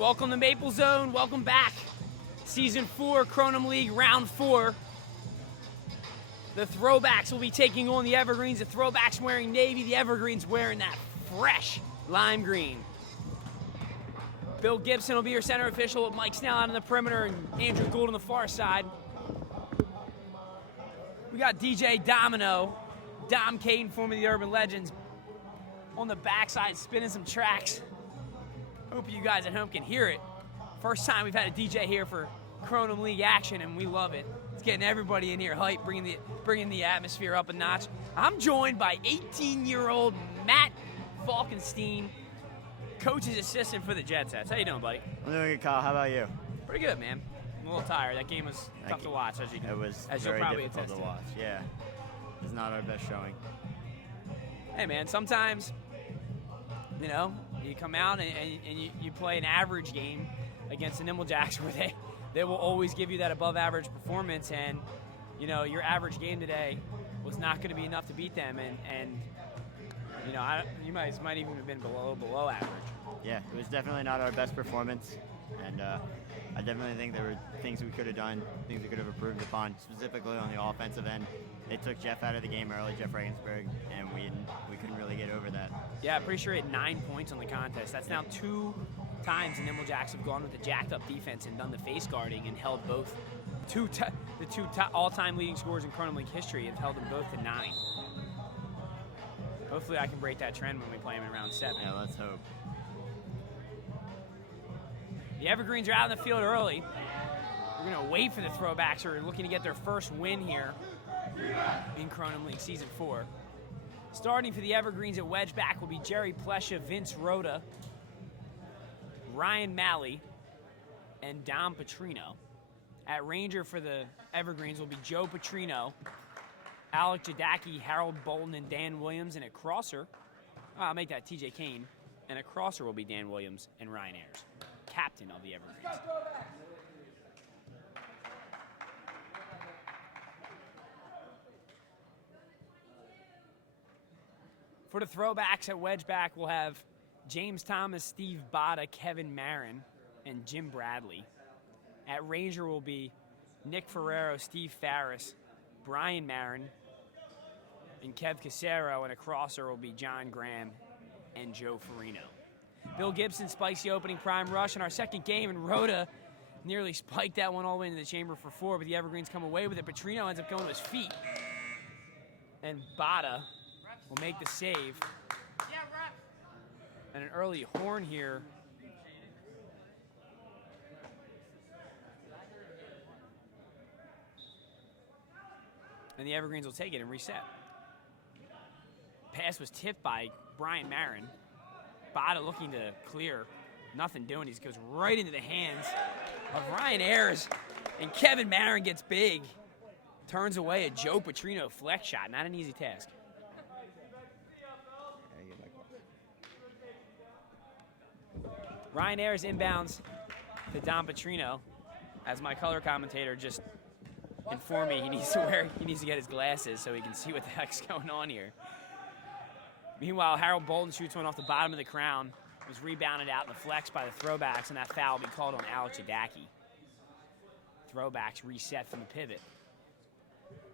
Welcome to Maple Zone. Welcome back. Season 4, Kronum League, Round 4. The Throwbacks will be taking on the Evergreens. The Throwbacks wearing navy, the Evergreens wearing that fresh lime green. Bill Gibson will be your center official with Mike Snell out on the perimeter and Andrew Gould on the far side. We got DJ Domino, Dom Caden, former of the Urban Legends, on the backside spinning some tracks. Hope you guys at home can hear it. First time we've had a DJ here for Kronum League action, and we love it. It's getting everybody in here hyped, bringing the atmosphere up a notch. I'm joined by 18-year-old Matt Falkenstein, coach's assistant for the Jet Sets. How you doing, buddy? I'm doing good, Kyle. How about you? Pretty good, man. I'm a little tired. That game was tough to watch, as you can. It was very difficult to watch. Yeah, it's not our best showing. Hey, man. Sometimes, you know, you come out and you play an average game against the Nimble Jacks where they will always give you that above-average performance, and you know your average game today was not going to be enough to beat them, and you know you might even have been below average. Yeah, it was definitely not our best performance, and I definitely think there were things we could have done, things we could have improved upon, specifically on the offensive end. They took Jeff out of the game early, Jeff Regensburg, and we couldn't really get over that. Yeah, I'm pretty sure he had 9 points on the contest. That's now 2 times the Nimble Jacks have gone with the jacked-up defense and done the face guarding and held both. The two all-time leading scorers in Kronum League history have held them both to 9. Hopefully I can break that trend when we play them in round 7. Yeah, let's hope. The Evergreens are out in the field early. We're going to wait for the Throwbacks, who are looking to get their first win here in Kronum League Season 4. Starting for the Evergreens at wedge back will be Jerry Plesha, Vince Rhoda, Ryan Malley, and Dom Petrino. At Ranger for the Evergreens will be Joe Petrino, Alec Jadaki, Harold Bolton, and Dan Williams. And at crosser, I'll make that TJ Kane. And at crosser will be Dan Williams and Ryan Ayers, captain of the Evergreens. For the Throwbacks at wedge back, we'll have James Thomas, Steve Botta, Kevin Marin, and Jim Bradley. At Ranger will be Nick Ferrero, Steve Farris, Brian Marin, and Kev Casero. And a crosser will be John Graham and Joe Farino. Bill Gibson spikes the opening prime rush in our second game, and Rhoda nearly spiked that one all the way into the chamber for 4, but the Evergreens come away with it. Petrino ends up going to his feet, and Botta will make the save. And an early horn here. And the Evergreens will take it and reset. Pass was tipped by Brian Marin. Botta looking to clear. Nothing doing. He goes right into the hands of Ryan Ayers. And Kevin Marin gets big. Turns away a Joe Petrino flex shot. Not an easy task. Ryan Ayers inbounds to Dom Petrino. As my color commentator just informed me, he needs to get his glasses so he can see what the heck's going on here. Meanwhile, Harold Bolton shoots one off the bottom of the crown. It was rebounded out in the flex by the Throwbacks, and that foul will be called on Alec Jadaki. Throwbacks reset from the pivot.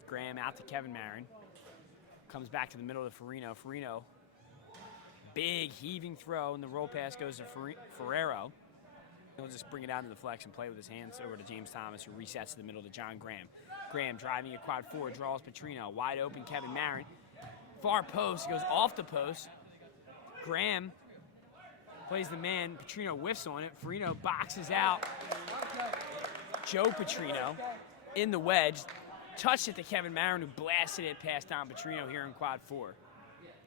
Graham out to Kevin Marin. Comes back to the middle of Farino. Farino, big heaving throw, and the roll pass goes to Ferrero. He'll just bring it out into the flex and play with his hands over to James Thomas, who resets to the middle to John Graham. Graham driving a quad forward, draws Petrino. Wide open Kevin Marin. Far post, goes off the post. Graham plays the man. Petrino whiffs on it. Farino boxes out Joe Petrino in the wedge. Touched it to Kevin Marin, who blasted it past Dom Petrino here in quad 4.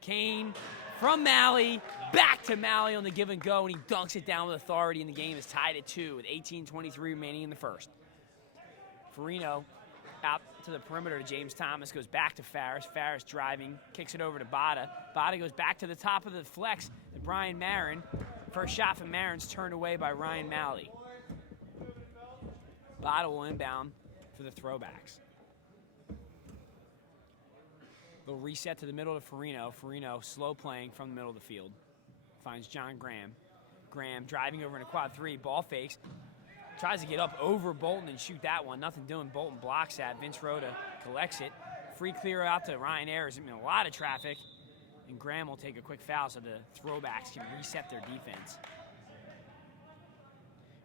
Kane from Malley, back to Malley on the give and go, and he dunks it down with authority, and the game is tied at 2 with 18:23 remaining in the first. Farino out to the perimeter to James Thomas, goes back to Farris. Farris driving, kicks it over to Botta. Botta goes back to the top of the flex to Brian Marin. First shot from Marin's turned away by Ryan Malley. Botta will inbound for the Throwbacks. Little reset to the middle of Farino. Farino slow playing from the middle of the field. Finds John Graham. Graham driving over into quad 3, ball fakes. Tries to get up over Bolton and shoot that one. Nothing doing. Bolton blocks that. Vince Rhoda collects it. Free clear out to Ryan Ayers. I mean, a lot of traffic. And Graham will take a quick foul so the Throwbacks can reset their defense.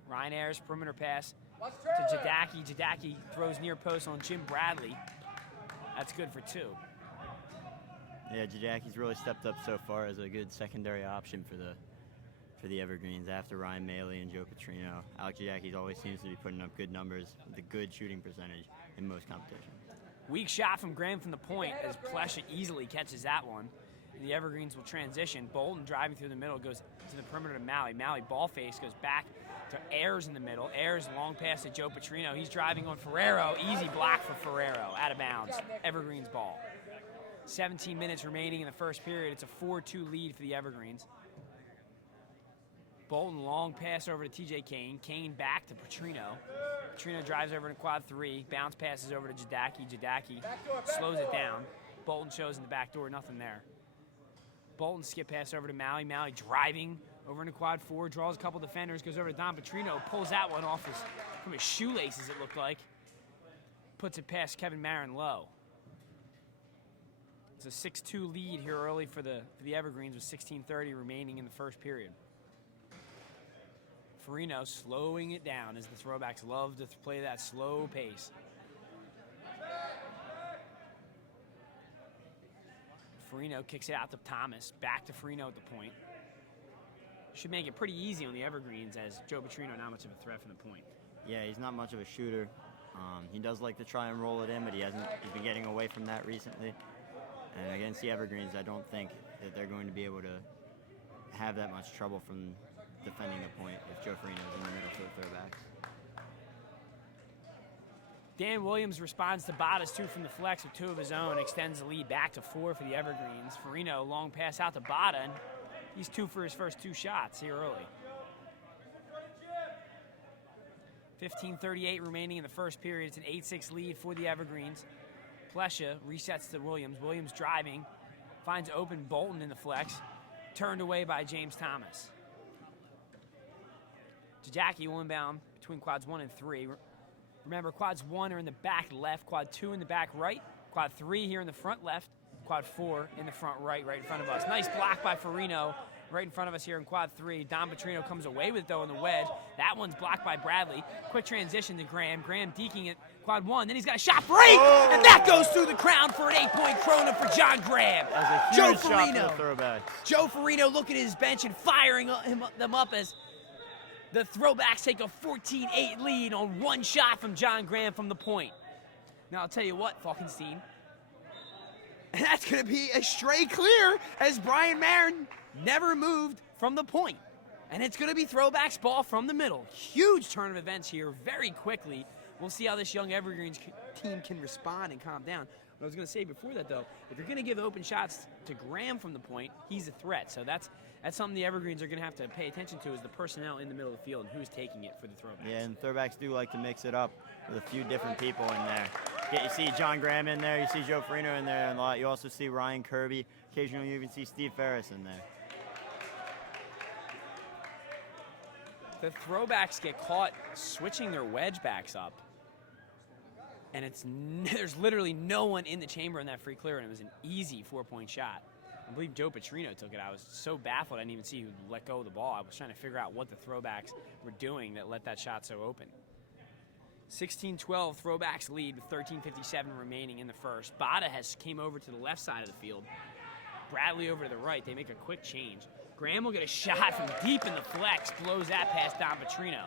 Ryan Ayers, perimeter pass to Jadaki. Jadaki throws near post on Jim Bradley. That's good for 2. Yeah, Jadaki's really stepped up so far as a good secondary option for the Evergreens after Ryan Maley and Joe Petrino. Alex Jadaki always seems to be putting up good numbers with a good shooting percentage in most competitions. Weak shot from Graham from the point as Plesha easily catches that one. The Evergreens will transition. Bolton driving through the middle goes to the perimeter to Maui. Maui ball face goes back to Ayers in the middle. Ayers long pass to Joe Petrino. He's driving on Ferrero. Easy block for Ferrero. Out of bounds. Evergreens ball. 17 minutes remaining in the first period. It's a 4-2 lead for the Evergreens. Bolton long pass over to TJ Kane. Kane back to Petrino. Petrino drives over to quad 3. Bounce passes over to Jadaki. Jadaki slows it down. Bolton shows in the back door. Nothing there. Bolton skip pass over to Maui. Maui driving over into quad 4. Draws a couple defenders. Goes over to Don Petrino. Pulls that one off from his shoelaces, it looked like. Puts it past Kevin Marin low. It's a 6-2 lead here early for the Evergreens with 16:30 remaining in the first period. Farino slowing it down as the Throwbacks love to play that slow pace. Farino kicks it out to Thomas. Back to Farino at the point. Should make it pretty easy on the Evergreens as Joe Petrino not much of a threat from the point. Yeah, he's not much of a shooter. He does like to try and roll it in, but he's been getting away from that recently. And against the Evergreens, I don't think that they're going to be able to have that much trouble from defending the point if Joe Farino is in the middle for the Throwbacks. Dan Williams responds to Bada's 2 from the flex with 2 of his own, extends the lead back to 4 for the Evergreens. Farino, long pass out to Bada, and he's 2 for his first 2 shots here early. 15:38 remaining in the first period. It's an 8-6 lead for the Evergreens. Plesha resets to Williams. Williams driving, finds open Bolton in the flex, turned away by James Thomas. Jadaki will inbound between quads 1 and 3. Remember, quads 1 are in the back left, quad 2 in the back right, quad 3 here in the front left, quad 4 in the front right in front of us. Nice block by Farino right in front of us here in quad 3. Don Petrino comes away with it, though, in the wedge. That one's blocked by Bradley. Quick transition to Graham. Graham deking it, quad 1. Then he's got a shot for 8, and that goes through the crown for an 8-point Kronum for John Graham. That's a huge shot for the Throwbacks. Joe Farino looking at his bench and firing them up as the Throwbacks take a 14-8 lead on 1 shot from John Graham from the point. Now, I'll tell you what, Falkenstein, that's going to be a straight clear as Brian Marin never moved from the point. And it's going to be Throwbacks ball from the middle. Huge turn of events here very quickly. We'll see how this young Evergreens team can respond and calm down. What I was going to say before that, though, if you're going to give open shots to Graham from the point, he's a threat. So that's something the Evergreens are going to have to pay attention to is the personnel in the middle of the field and who's taking it for the Throwbacks. Yeah, and Throwbacks do like to mix it up with a few different people in there. You see John Graham in there, you see Joe Farino in there a lot. You also see Ryan Kirby. Occasionally you even see Steve Ferris in there. The Throwbacks get caught switching their wedge backs up. And there's literally no one in the chamber in that free clear, and it was an easy 4-point shot. I believe Joe Petrino took it. I was so baffled I didn't even see who let go of the ball. I was trying to figure out what the Throwbacks were doing that let that shot so open. 16-12 Throwbacks lead with 13:57 remaining in the first. Bada came over to the left side of the field. Bradley over to the right. They make a quick change. Graham will get a shot from deep in the flex, blows that past Don Petrino.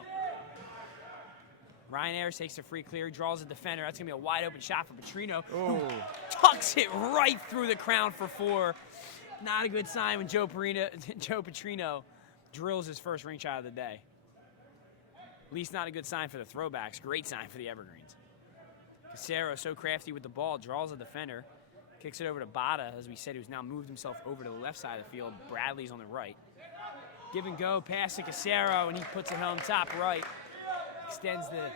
Ryan Ayers takes a free clear, draws a defender. That's going to be a wide open shot for Petrino, who tucks it right through the crown for 4. Not a good sign when Joe Petrino drills his first ring shot of the day. At least not a good sign for the Throwbacks. Great sign for the Evergreens. Casero, so crafty with the ball, draws a defender, kicks it over to Bada, as we said, who's now moved himself over to the left side of the field. Bradley's on the right. Give and go, pass to Casero, and he puts it home top right. Extends the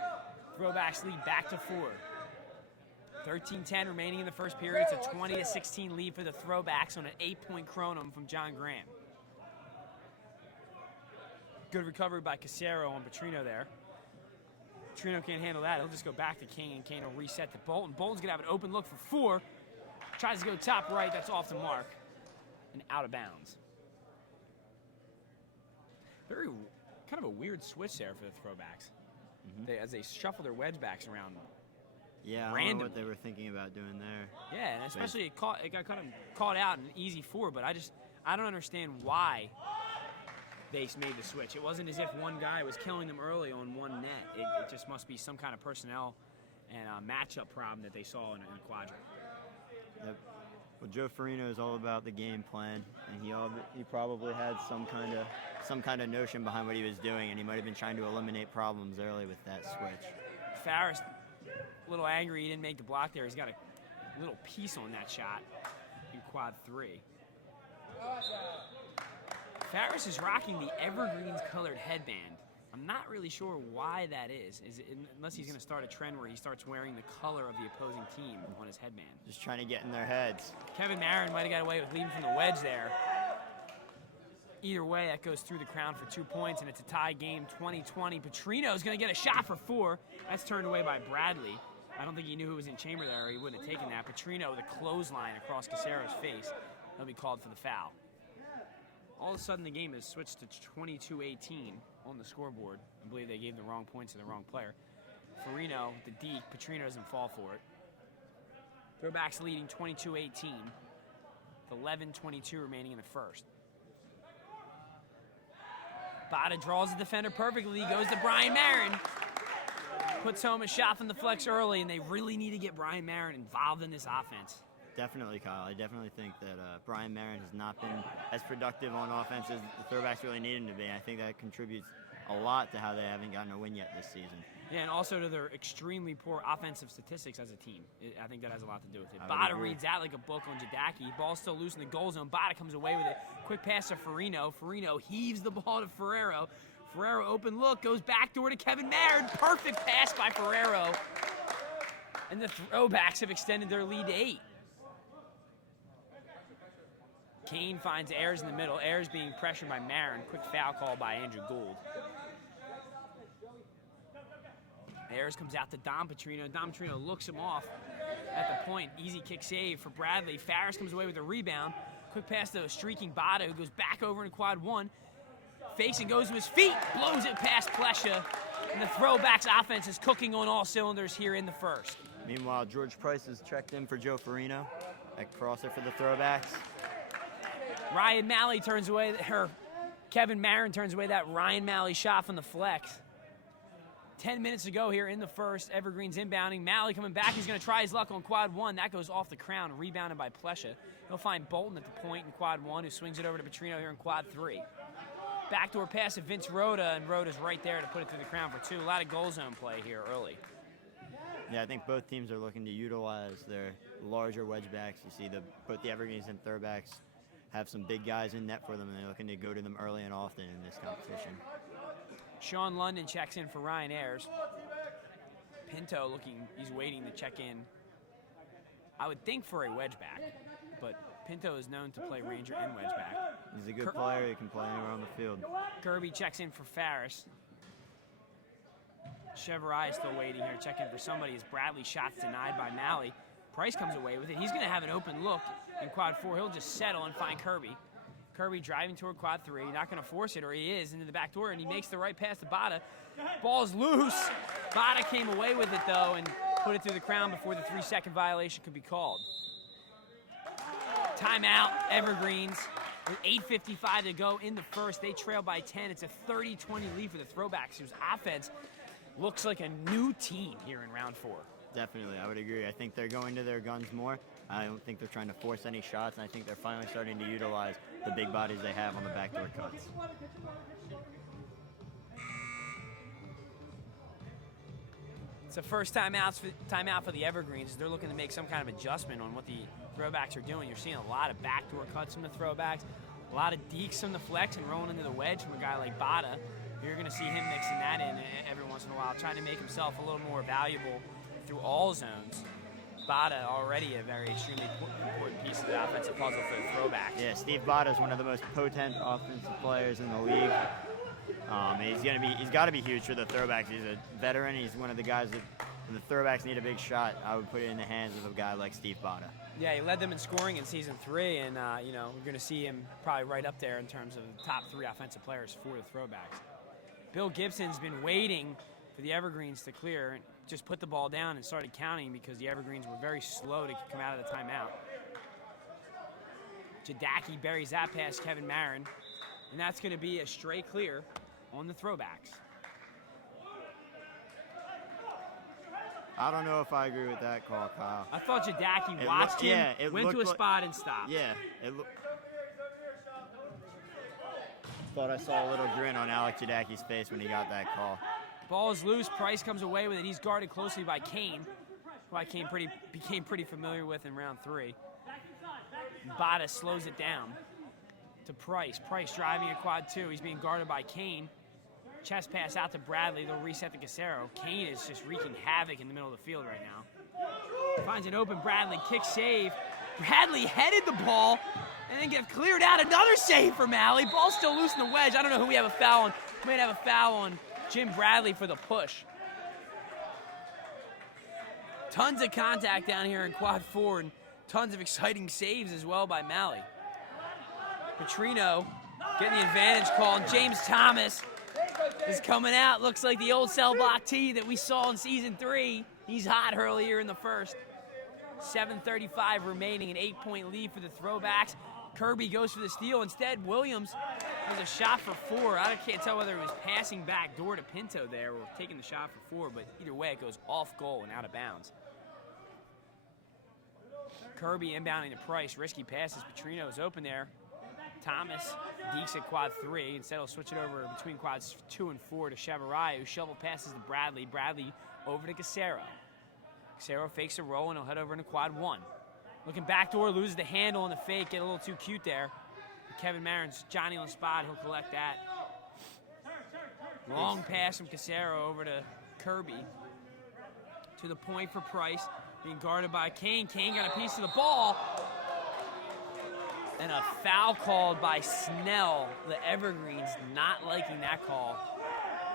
Throwbacks lead back to 4. 13:10 remaining in the first period. It's a 20-16 lead for the Throwbacks on an 8-point Kronum from John Graham. Good recovery by Casero on Petrino there. Petrino can't handle that. He'll just go back to Kane, and Kane will reset to Bolton. Bolton's going to have an open look for 4. Tries to go top right. That's off the mark and out of bounds. Very kind of a weird switch there for the Throwbacks. As they shuffle their wedge backs around. Yeah, I don't know what they were thinking about doing there. Yeah, and especially it got kind of caught out in an easy 4, but I don't understand why they made the switch. It wasn't as if one guy was killing them early on one net. It just must be some kind of personnel and matchup problem that they saw in a quadrant. Yep. Well, Joe Farino is all about the game plan, and he probably had some kind of notion behind what he was doing, and he might have been trying to eliminate problems early with that switch. Farris, a little angry he didn't make the block there. He's got a little piece on that shot in quad 3. Farris is rocking the Evergreens colored headband. I'm not really sure why that is unless he's going to start a trend where he starts wearing the color of the opposing team on his headband. Just trying to get in their heads. Kevin Marin might have got away with leading from the wedge there. Either way, that goes through the crown for 2 points, and it's a tie game, 20-20. Petrino's going to get a shot for 4. That's turned away by Bradley. I don't think he knew who was in chamber there, or he wouldn't have taken that. Petrino with a clothesline across Casero's face. He'll be called for the foul. All of a sudden, the game has switched to 22-18 on the scoreboard. I believe they gave the wrong points to the wrong player. Farino with the deke. Petrino doesn't fall for it. Throwbacks leading 22-18. 11:22 remaining in the first. Bada draws the defender perfectly. He goes to Brian Marin. Puts home a shot from the flex early, and they really need to get Brian Marin involved in this offense. Definitely, Kyle. I definitely think that Brian Marin has not been as productive on offense as the Throwbacks really need him to be. I think that contributes a lot to how they haven't gotten a win yet this season. Yeah, and also to their extremely poor offensive statistics as a team. I think that has a lot to do with it. Bada reads out like a book on Jadaki. Ball's still loose in the goal zone. Bada comes away with it. Quick pass to Farino. Farino heaves the ball to Ferrero. Ferrero open look, goes backdoor to Kevin Marin. Perfect pass by Ferrero. And the Throwbacks have extended their lead to 8. Kane finds Ayers in the middle. Ayers being pressured by Marin. Quick foul call by Andrew Gould. Ayers comes out to Dom Petrino. Dom Petrino looks him off at the point. Easy kick save for Bradley. Farris comes away with a rebound. Quick pass to a streaking Bada, who goes back over in quad 1. Fakes and goes to his feet. Blows it past Plesha. And the Throwbacks offense is cooking on all cylinders here in the first. Meanwhile, George Price has checked in for Joe Farino at crosser for the Throwbacks. Ryan Malley turns away, Kevin Marin turns away that Ryan Malley shot from the flex. 10 minutes to go here in the first. Evergreens inbounding. Malley coming back. He's going to try his luck on quad 1. That goes off the crown, rebounded by Plesha. He'll find Bolton at the point in quad 1, who swings it over to Petrino here in quad 3. Backdoor pass to Vince Rhoda, and Rhoda's right there to put it through the crown for 2. A lot of goal zone play here early. Yeah, I think both teams are looking to utilize their larger wedge backs. You see both the Evergreens and Throwbacks have some big guys in net for them, and they're looking to go to them early and often in this competition. Sean London checks in for Ryan Ayers. Pinto he's waiting to check in, I would think, for a wedge back, but Pinto is known to play Ranger and wedge back. He's a good player. He can play anywhere on the field. Kirby checks in for Farris. Chevrolet is still waiting here, checking for somebody as Bradley shot's denied by Malley. Price comes away with it. He's going to have an open look in quad 4. He'll just settle and find Kirby. Kirby driving toward quad 3. Not going to force it, or he is, into the back door, and he makes the right pass to Bada. Ball's loose. Bada came away with it, though, and put it through the crown before the 3-second violation could be called. Timeout, Evergreens. With 8:55 to go in the first, they trail by 10. It's a 30-20 lead for the Throwbacks, whose offense looks like a new team here in round 4. Definitely, I would agree. I think they're going to their guns more. I don't think they're trying to force any shots, and I think they're finally starting to utilize the big bodies they have on the backdoor cuts. It's the first timeout for the Evergreens. They're looking to make some kind of adjustment on what the Throwbacks are doing. You're seeing a lot of backdoor cuts from the Throwbacks, a lot of dekes from the flex and rolling into the wedge from a guy like Bada. You're going to see him mixing that in every once in a while, trying to make himself a little more valuable through all zones. Bada, already a very extremely important piece of the offensive puzzle for the Throwbacks. Yeah, Steve Bada is one of the most potent offensive players in the league. He's got to be huge for the Throwbacks. He's a veteran. He's one of the guys that when the Throwbacks need a big shot, I would put it in the hands of a guy like Steve Botta. Yeah, he led them in scoring in Season 3, and you know, we're going to see him probably right up there in terms of the top 3 offensive players for the Throwbacks. Bill Gibson's been waiting for the Evergreens to clear and just put the ball down and started counting because the Evergreens were very slow to come out of the timeout. Jadaki buries that past Kevin Marin, and that's going to be a straight clear on the Throwbacks. I don't know if I agree with that call, Kyle. I thought Jadaki watched him, went to a spot and stopped. Yeah, thought I saw a little grin on Alex Jadaki's face when he got that call. Ball is loose. Price comes away with it. He's guarded closely by Kane, who I became pretty familiar with in round 3. Botta slows it down to Price. Price driving a quad 2. He's being guarded by Kane. Chest pass out to Bradley. They'll reset to Casero. Kane is just wreaking havoc in the middle of the field right now. Finds an open Bradley. Kick save. Bradley headed the ball and then get cleared out. Another save for Malley. Ball's still loose in the wedge. I don't know who we have a foul on. We might have a foul on Jim Bradley for the push. Tons of contact down here in quad 4 and tons of exciting saves as well by Malley. Petrino getting the advantage call. And James Thomas is coming out. Looks like the old cell block T that we saw in Season 3. He's hot earlier in the first. 7:35 remaining, an 8-point lead for the Throwbacks. Kirby goes for the steal. Instead, Williams has a shot for 4. I can't tell whether it was passing back door to Pinto there or taking the shot for 4, but either way, it goes off goal and out of bounds. Kirby inbounding to Price. Risky passes. Petrino is open there. Thomas dekes at quad 3. Instead, he'll switch it over between quads 2 and 4 to Chavarai, who shovel passes to Bradley. Bradley over to Casero. Casero fakes a roll, and he'll head over into quad 1. Looking backdoor, loses the handle on the fake. Get a little too cute there. Kevin Marin's Johnny on the spot. He'll collect that. Long pass from Casero over to Kirby. To the point for Price. Being guarded by Kane. Kane got a piece of the ball. And a foul called by Snell. The Evergreens not liking that call.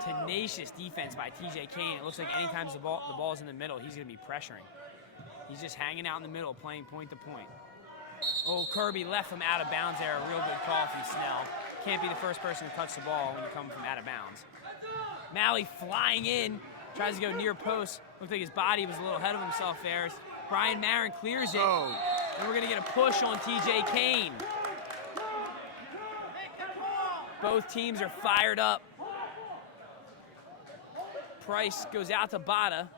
Tenacious defense by TJ Kane. It looks like anytime the ball's in the middle, he's going to be pressuring. He's just hanging out in the middle, playing point to point. Oh, Kirby left him out of bounds there. A real good call from Snell. Can't be the first person to touch the ball when you come from out of bounds. Malley flying in. Tries to go near post. Looked like his body was a little ahead of himself there. Brian Marin clears it. Oh. And we're going to get a push on TJ Kane. Both teams are fired up. Price goes out to Botta.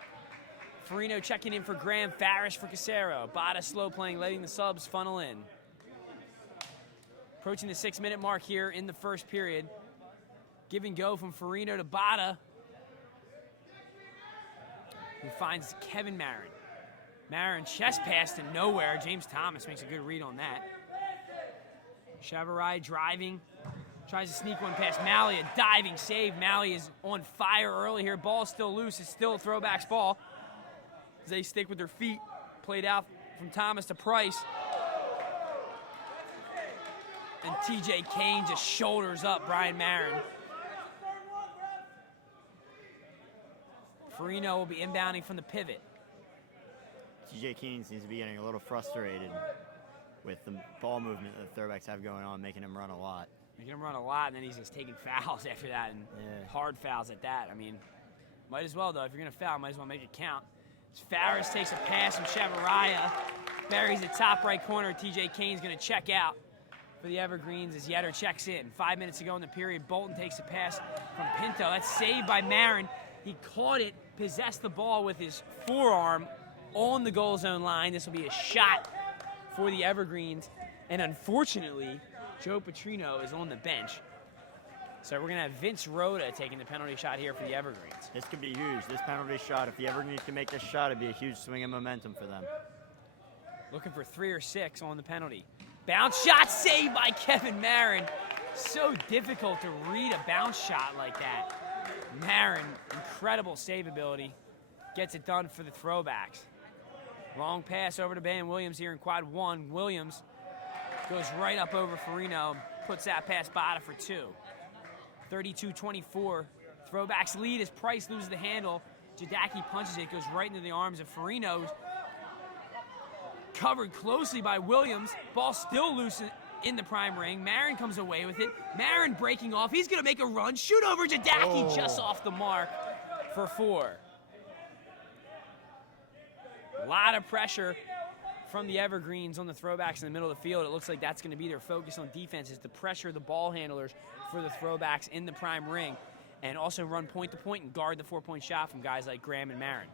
Farino checking in for Graham. Farish for Casero. Botta slow playing, letting the subs funnel in. Approaching the 6-minute mark here in the first period. Give and go from Farino to Botta. Who finds Kevin Marin. Marin chest pass to nowhere. James Thomas makes a good read on that. Chavarai driving. Tries to sneak one past Malley. A diving save. Malley is on fire early here. Ball still loose. It's still a Throwbacks ball. As they stick with their feet. Played out from Thomas to Price. And TJ Kane just shoulders up Brian Marin. Farino will be inbounding from the pivot. TJ Kane seems to be getting a little frustrated with the ball movement that the Throwbacks have going on, making him run a lot. Making him run a lot, and then he's just taking fouls after that, and hard fouls at that. I mean, might as well, though. If you're going to foul, might as well make it count. As Farris takes a pass from Chavarria, buries the top right corner. TJ Kane's going to check out for the Evergreens as Yetter checks in. 5 minutes to go in the period. Bolton takes a pass from Pinto. That's saved by Marin. He caught it, possessed the ball with his forearm on the goal zone line. This will be a shot for the Evergreens. And unfortunately, Joe Petrino is on the bench. So we're going to have Vince Rhoda taking the penalty shot here for the Evergreens. This could be huge. This penalty shot, if the Evergreens can make this shot, it'd be a huge swing of momentum for them. Looking for 3 or 6 on the penalty. Bounce shot saved by Kevin Marin. So difficult to read a bounce shot like that. Marin, incredible save ability. Gets it done for the Throwbacks. Long pass over to Ben Williams here in quad 1. Williams goes right up over Farino, puts that past Botta for 2. 32-24. Throwbacks lead as Price loses the handle. Jadaki punches it, goes right into the arms of Farino. Covered closely by Williams. Ball still loose in the prime ring. Marin comes away with it. Marin breaking off. He's going to make a run. Shoot over Jadaki, just off the mark for 4. A lot of pressure from the Evergreens on the Throwbacks in the middle of the field. It looks like that's going to be their focus on defense, is to pressure the ball handlers for the Throwbacks in the prime ring, and also run point to point and guard the 4-point shot from guys like Graham and Marin.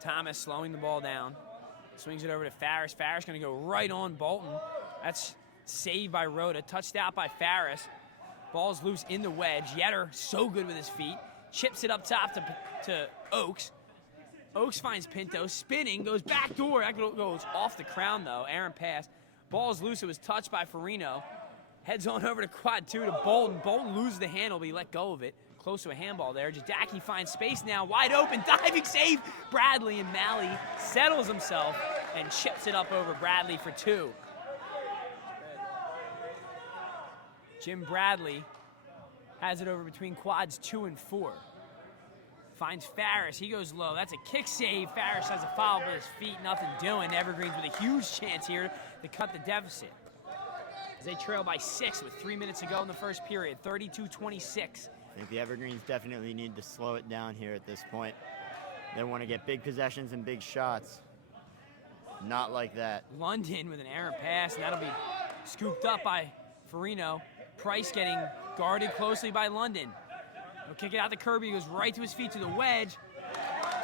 Thomas slowing the ball down. Swings it over to Farris. Farris going to go right on Bolton. That's saved by Rhoda. Touched out by Farris. Ball's loose in the wedge. Yetter, so good with his feet. Chips it up top to Oaks. Oaks finds Pinto. Spinning. Goes back door. That goes off the crown, though. Aaron pass. Ball's loose. It was touched by Farino. Heads on over to quad 2 to Bolton. Bolton loses the handle, but he let go of it. Close to a handball there. Jadaki finds space now. Wide open. Diving save. Bradley, and Malley settles himself and chips it up over Bradley for 2. Jim Bradley has it over between quads 2 and 4. Finds Farris. He goes low. That's a kick save. Farris has a foul with his feet. Nothing doing. Evergreens with a huge chance here to cut the deficit. As they trail by 6 with 3 minutes to go in the first period. 32-26. I think the Evergreens definitely need to slow it down here at this point. They want to get big possessions and big shots. Not like that. London with an errant pass, and that'll be scooped up by Farino. Price getting guarded closely by London. He'll kick it out to Kirby. He goes right to his feet to the wedge.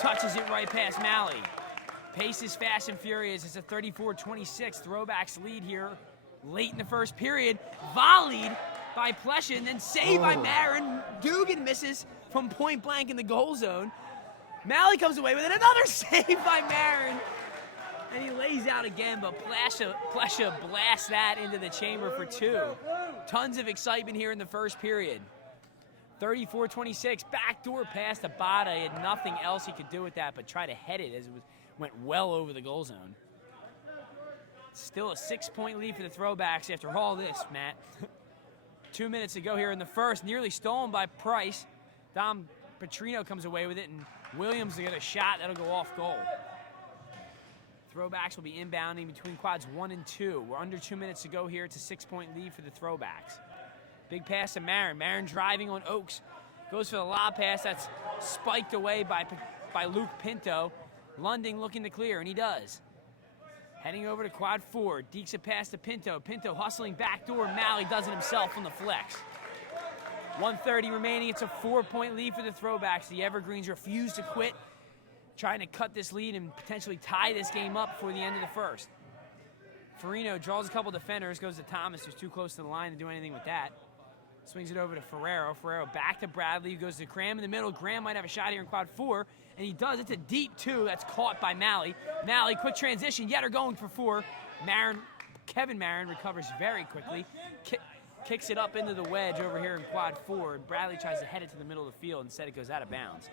Touches it right past Malley. Pace is fast and furious. It's a 34-26 Throwbacks lead here late in the first period. Volleyed by Pleshin, then saved by Marin. Dugan misses from point blank in the goal zone. Malley comes away with it. Another save by Marin. And he lays out again, but Plesha blasts that into the chamber for 2. Tons of excitement here in the first period. 34-26, backdoor pass to Bada. He had nothing else he could do with that but try to head it as it went well over the goal zone. Still a 6-point lead for the Throwbacks after all this, Matt. 2 minutes to go here in the first. Nearly stolen by Price. Dom Petrino comes away with it, and Williams will get a shot. That'll go off goal. Throwbacks will be inbounding between quads 1 and 2. We're under 2 minutes to go here. It's a 6-point lead for the Throwbacks. Big pass to Marin. Marin driving on Oaks. Goes for the lob pass. That's spiked away by Luke Pinto. London looking to clear, and he does. Heading over to quad 4. Dekes a pass to Pinto. Pinto hustling backdoor. Malley does it himself on the flex. 1:30 remaining. It's a 4-point lead for the Throwbacks. The Evergreens refuse to quit, trying to cut this lead and potentially tie this game up before the end of the first. Farino draws a couple defenders, goes to Thomas, who's too close to the line to do anything with that. Swings it over to Ferrero. Ferrero back to Bradley, goes to Graham in the middle. Graham might have a shot here in quad 4, and he does. It's a deep 2 that's caught by Malley. Malley, quick transition. Yetter going for 4. Kevin Marin recovers very quickly. Kicks it up into the wedge over here in quad 4, and Bradley tries to head it to the middle of the field. Instead, it goes out of bounds.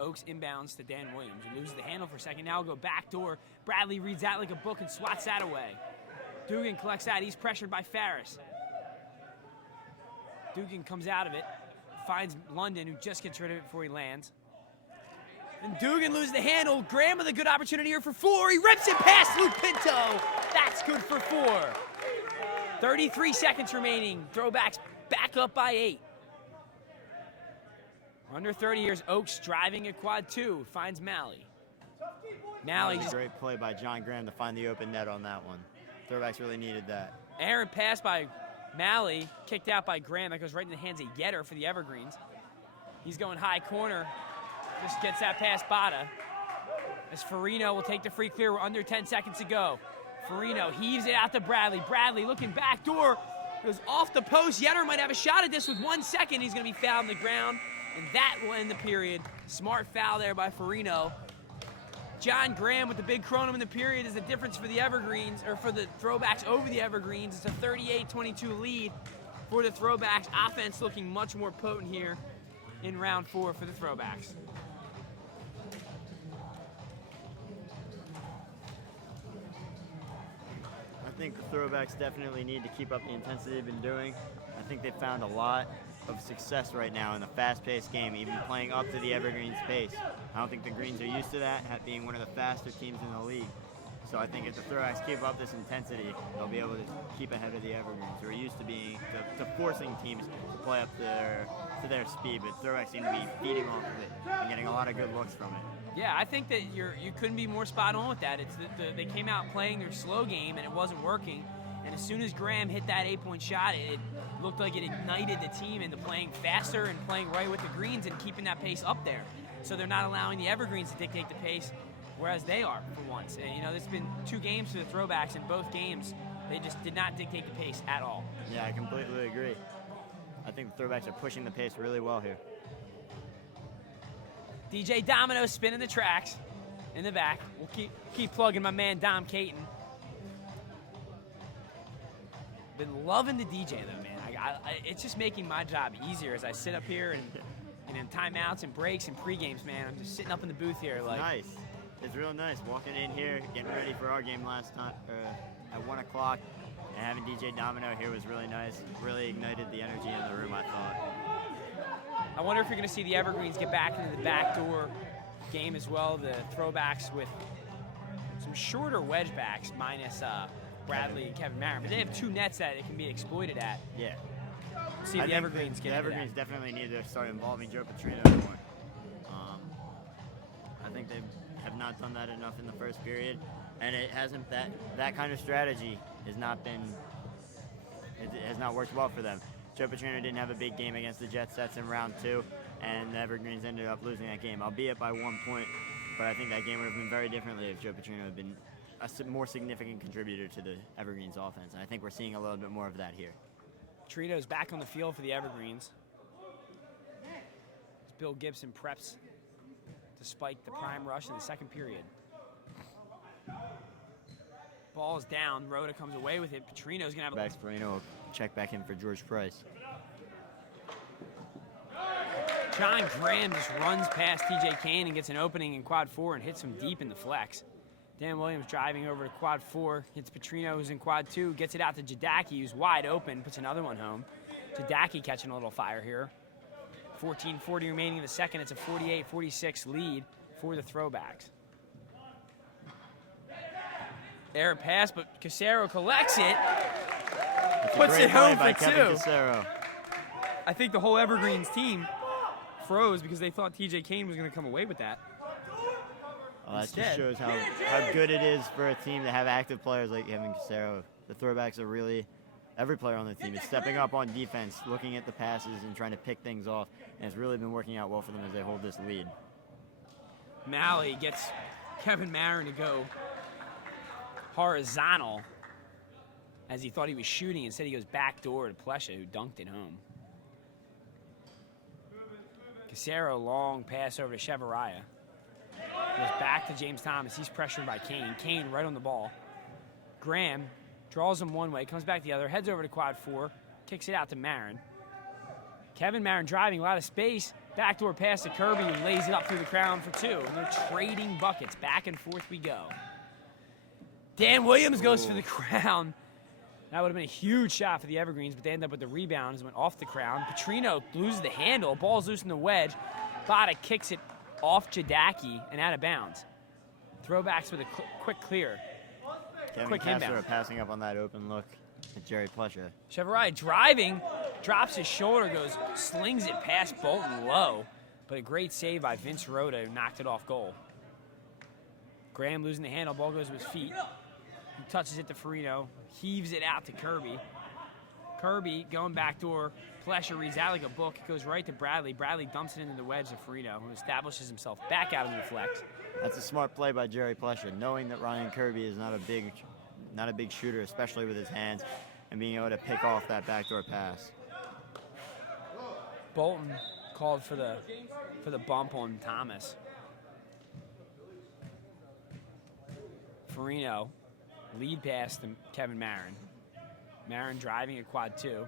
Oaks inbounds to Dan Williams. He loses the handle for a second. Now he'll go back door. Bradley reads that like a book and swats that away. Dugan collects that. He's pressured by Farris. Dugan comes out of it, finds London, who just gets rid of it before he lands. And Dugan loses the handle. Graham with a good opportunity here for 4. He rips it past Luke Pinto. That's good for 4. 33 seconds remaining. Throwbacks back up by 8. Under 30 years, Oaks driving at quad 2, finds Malley. Malley just... Great play by John Graham to find the open net on that one. Throwbacks really needed that. Aaron pass by Malley, kicked out by Graham. That goes right in the hands of Yetter for the Evergreens. He's going high corner. Just gets that past Bada. As Farino will take the free clear. We're under 10 seconds to go. Farino heaves it out to Bradley. Bradley looking back door. Goes off the post. Yetter might have a shot at this with 1 second. He's going to be fouled on the ground. And that will end the period. Smart foul there by Farino. John Graham with the big Kronum in the period is the difference for the Evergreens, or for the Throwbacks over the Evergreens. It's a 38-22 lead for the Throwbacks. Offense looking much more potent here in round 4 for the Throwbacks. I think the Throwbacks definitely need to keep up the intensity they've been doing. I think they've found a lot of success right now in the fast-paced game, even playing up to the Evergreens pace. I don't think the Greens are used to that, being one of the faster teams in the league. So I think if the Throwbacks keep up this intensity, they'll be able to keep ahead of the Evergreens, who are used to being to forcing teams to play up to their speed. But Throwbacks seem to be feeding off of it and getting a lot of good looks from it. Yeah, I think that you couldn't be more spot on with that. It's they came out playing their slow game and it wasn't working. And as soon as Graham hit that 8-point shot, it looked like it ignited the team into playing faster and playing right with the Greens and keeping that pace up there. So they're not allowing the Evergreens to dictate the pace, whereas they are for once. And, you know, there's been 2 games for the Throwbacks, and both games they just did not dictate the pace at all. Yeah, I completely agree. I think the Throwbacks are pushing the pace really well here. DJ Domino spinning the tracks in the back. We'll keep plugging my man Dom Caton. Been loving the DJ though, man. It's just making my job easier as I sit up here and in timeouts and breaks and pre-games, man. I'm just sitting up in the booth here, like. Nice. It's real nice walking in here, getting ready for our game last time at 1 o'clock, and having DJ Domino here was really nice. Really ignited the energy in the room, I thought. I wonder if you're going to see the Evergreens get back into the backdoor game as well. The Throwbacks with some shorter wedge backs, minus Bradley and Kevin Marin, but they have 2 nets that it can be exploited at. Yeah. See if the Evergreens get the into Evergreens that. definitely need to start involving Joe Petrino more. I think they have not done that enough in the first period, and it hasn't. That kind of strategy has not been. It has not worked well for them. Joe Petrino didn't have a big game against the Jet Sets in round 2, and the Evergreens ended up losing that game, albeit by 1 point. But I think that game would have been very differently if Joe Petrino had been a more significant contributor to the Evergreens offense. And I think we're seeing a little bit more of that here. Petrino's back on the field for the Evergreens. As Bill Gibson preps to spike the prime rush in the second period. Ball is down. Rhoda comes away with it. Petrino's going to have Back Petrino will check back in for George Price. John Graham just runs past TJ Kane and gets an opening in quad 4 and hits him deep in the flex. Dan Williams driving over to quad 4, hits Petrino, who's in quad 2, gets it out to Jadaki, who's wide open, puts another one home. Jadaki catching a little fire here. 14:40 remaining in the second. It's a 48-46 lead for the Throwbacks. Air pass, but Casero collects it. Puts it home for 2. Casero. I think the whole Evergreens team froze because they thought TJ Kane was going to come away with that. Well, that just shows how good it is for a team to have active players like Kevin Casero. The Throwbacks are really, every player on the team is stepping up on defense, looking at the passes and trying to pick things off, and it's really been working out well for them as they hold this lead. Malley gets Kevin Marin to go horizontal as he thought he was shooting. Instead, he goes backdoor to Plesha, who dunked it home. Casero, long pass over to Chevaraya. Goes back to James Thomas. He's pressured by Kane. Kane right on the ball. Graham draws him one way, comes back the other, heads over to quad 4, kicks it out to Marin. Kevin Marin driving, a lot of space. Backdoor pass to Kirby, and lays it up through the crown for 2. And they're trading buckets. Back and forth we go. Dan Williams goes for the crown. That would have been a huge shot for the Evergreens, but they end up with the rebound as it went off the crown. Petrino loses the handle. Ball's loose in the wedge. Bada kicks it off Jadaki and out of bounds. Throwbacks with a quick clear. Kevin Casero passing up on that open look at Jerry Plesha. Chevaraya driving, drops his shoulder, slings it past Bolton low, but a great save by Vince Rhoda, who knocked it off goal. Graham losing the handle, ball goes to his feet. He touches it to Farino, heaves it out to Kirby. Kirby going backdoor. Plesha reads out like a book. It goes right to Bradley. Bradley dumps it into the wedge to Farino, who establishes himself back out in the flex. That's a smart play by Jerry Plesha, knowing that Ryan Kirby is not a big shooter, especially with his hands, and being able to pick off that backdoor pass. Bolton called for the bump on Thomas. Farino, lead pass to Kevin Marin. Marin driving at quad 2.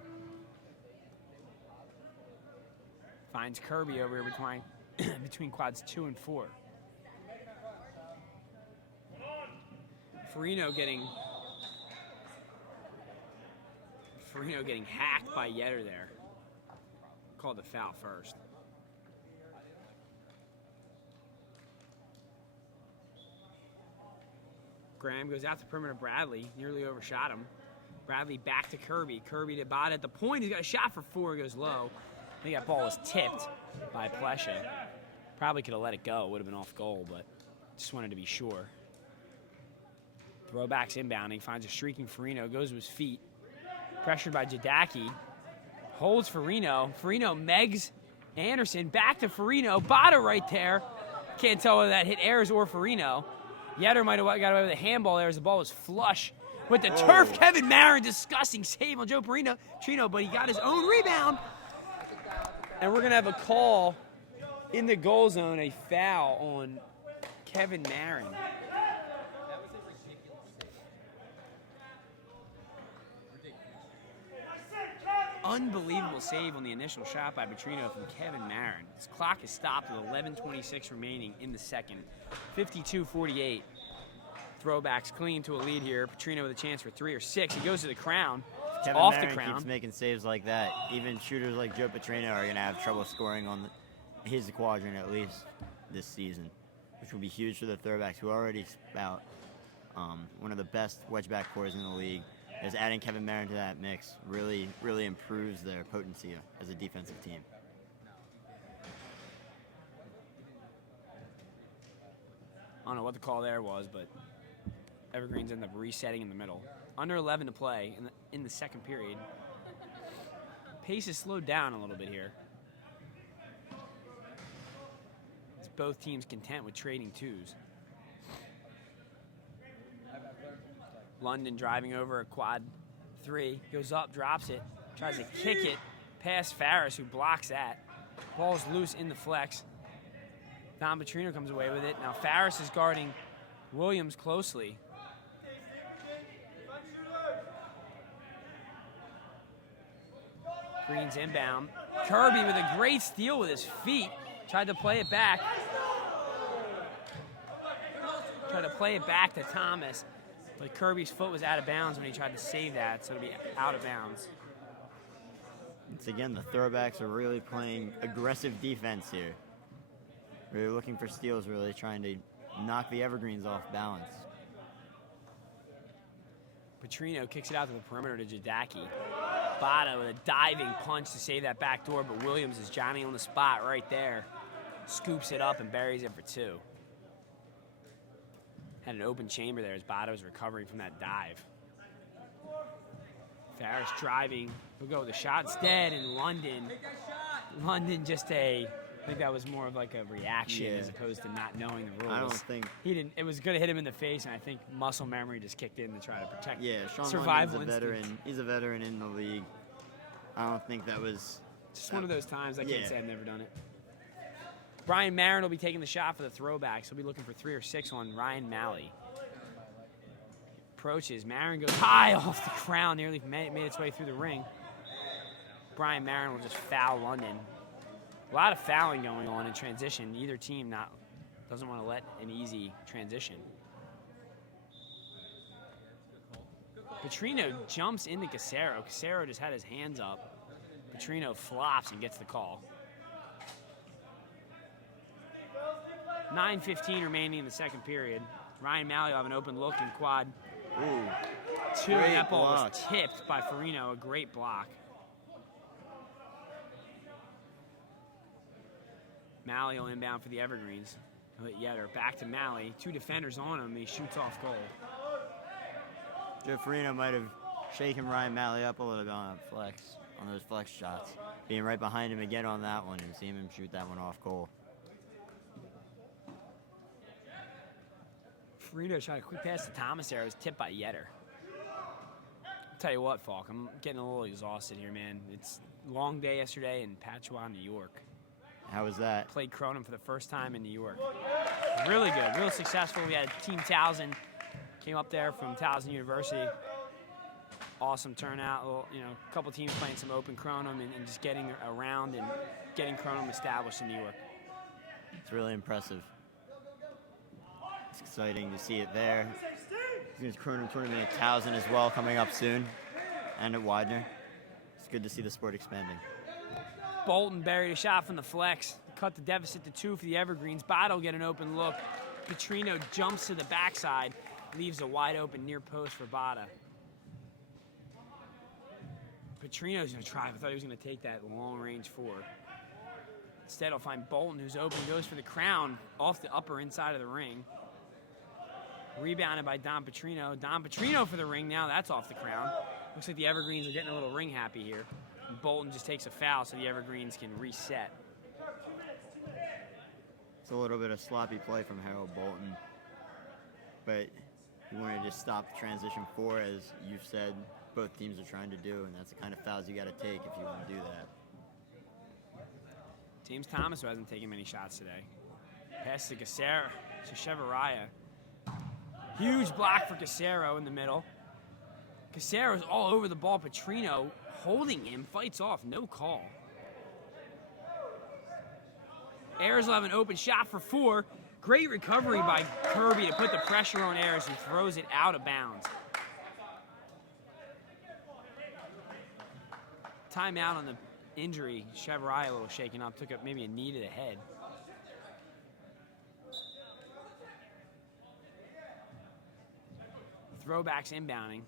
Finds Kirby over here between quads 2 and 4. Farino getting Farino getting hacked by Yetter there. Called the foul first. Graham goes out to perimeter. Bradley nearly overshot him. Bradley back to Kirby. Kirby to Bot at the point. He's got a shot for 4. Goes low. I think that ball was tipped by Plesha. Probably could have let it go. Would have been off goal, but just wanted to be sure. Throwbacks inbounding. Finds a streaking Farino. Goes to his feet. Pressured by Jadaki. Holds Farino. Farino megs Anderson. Back to Farino. Bada right there. Can't tell whether that hit Ayers or Farino. Yetter might have got away with a handball there as the ball was flush with the turf. Kevin Marin, disgusting save on Joe Trino, but he got his own rebound. And we're going to have a call in the goal zone, a foul on Kevin Marin. Unbelievable save on the initial shot by Petrino from Kevin Marin. His clock is stopped with 11:26 remaining in the second. 52-48. Throwbacks clean to a lead here. Petrino with a chance for 3 or 6. He goes to the crown. Kevin Off Marin the crown. keeps making saves like that. Even shooters like Joe Petrino are going to have trouble scoring on his quadrant at least this season, which will be huge for the Throwbacks, who already spout one of the best wedge backcourts in the league. Is adding Kevin Marin to that mix really, really improves their potency as a defensive team. I don't know what the call there was, but Evergreens ended up resetting in the middle. Under 11 to play in the second period. Pace has slowed down a little bit here. It's both teams content with trading twos. London driving over a quad 3, goes up, drops it, tries to kick it past Farris, who blocks that. Ball's loose in the flex. Don Petrino comes away with it. Now Farris is guarding Williams closely. Green's inbound. Kirby with a great steal with his feet. Tried to play it back. Tried to play it back to Thomas. But Kirby's foot was out of bounds when he tried to save that, so it'll be out of bounds. Once again, the Throwbacks are really playing aggressive defense here. Really looking for steals, really trying to knock the Evergreens off balance. Petrino kicks it out to the perimeter to Jadaki. Bada with a diving punch to save that back door, but Williams is Johnny on the spot right there. Scoops it up and buries it for 2. Had an open chamber there as Bada was recovering from that dive. Farris driving. He'll go with the shot instead, and London just I think that was more of like a reaction as opposed to not knowing the rules. I don't think he didn't. It was going to hit him in the face, and I think muscle memory just kicked in to try to protect. Sean survival London's a veteran. He's a veteran in the league. I don't think that was just one of those times. I can't say I've never done it. Brian Marin will be taking the shot for the Throwbacks. He'll be looking for 3 or 6 on Ryan Malley. Approaches. Marin goes high off the crown, nearly made its way through the ring. Brian Marin will just foul London. A lot of fouling going on in transition. Either team doesn't want to let an easy transition. Petrino jumps into Casero. Casero just had his hands up. Petrino flops and gets the call. 9:15 remaining in the second period. Ryan Malley will have an open look in quad. Ooh, 2. That ball was tipped by Farino. A great block. Malley will inbound for the Evergreens. Yetter back to Malley. 2 defenders on him. He shoots off goal. Joe Farino might have shaken Ryan Malley up a little bit on those flex shots. Being right behind him again on that one and seeing him shoot that one off goal. Farino tried a quick pass to Thomas there. It was tipped by Yetter. I'll tell you what, Falk, I'm getting a little exhausted here, man. It's a long day yesterday in Patchogue, New York. How was that? Played Kronum for the first time in New York. Really good, real successful. We had Team Towson, came up there from Towson University. Awesome turnout. A couple teams playing some open Kronum and just getting around and getting Kronum established in New York. It's really impressive. It's exciting to see it there. There's Kronum tournament at Towson as well coming up soon, and at Widener. good to see the sport expanding. Bolton buried a shot from the flex. Cut the deficit to 2 for the Evergreens. Bada will get an open look. Petrino jumps to the backside, leaves a wide open near post for Bada. Petrino's going to try. I thought he was going to take that long range 4. Instead, he'll find Bolton, who's open, goes for the crown off the upper inside of the ring. Rebounded by Don Petrino. Don Petrino for the ring now. That's off the crown. Looks like the Evergreens are getting a little ring happy here. And Bolton just takes a foul so the Evergreens can reset. It's a little bit of sloppy play from Harold Bolton. But you want to just stop the transition 4, as you've said both teams are trying to do, and that's the kind of fouls you got to take if you want to do that. James Thomas, who hasn't taken many shots today. Pass to Casero, to Chevaraya. Huge block for Casero in the middle. Casero's all over the ball. Petrino holding him, fights off, no call. Ayers will have an open shot for 4. Great recovery by Kirby to put the pressure on Ayers, who throws it out of bounds. Timeout on the injury. Chevaraya a little shaken up, took up maybe a knee to the head. Throwbacks inbounding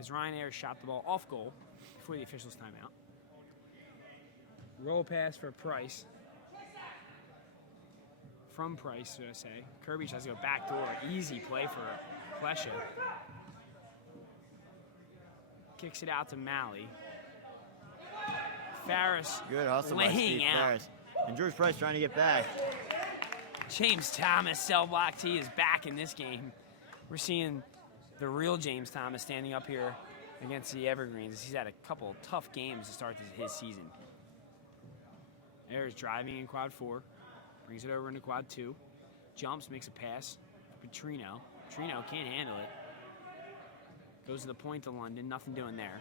as Ryan Ayers shot the ball off goal before the officials' timeout. Roll pass for Price. From Price, should I say. Kirby tries to go back door. Easy play for Plesha. Kicks it out to Malley. Farris Good hustle by Steve Farris. And George Price trying to get back. James Thomas, cell block T, is back in this game. We're seeing the real James Thomas standing up here against the Evergreens. He's had a couple tough games to start his season. Ayers driving in quad 4. Brings it over into quad 2. Jumps, makes a pass for Petrino. Petrino can't handle it. Goes to the point to London. Nothing doing there.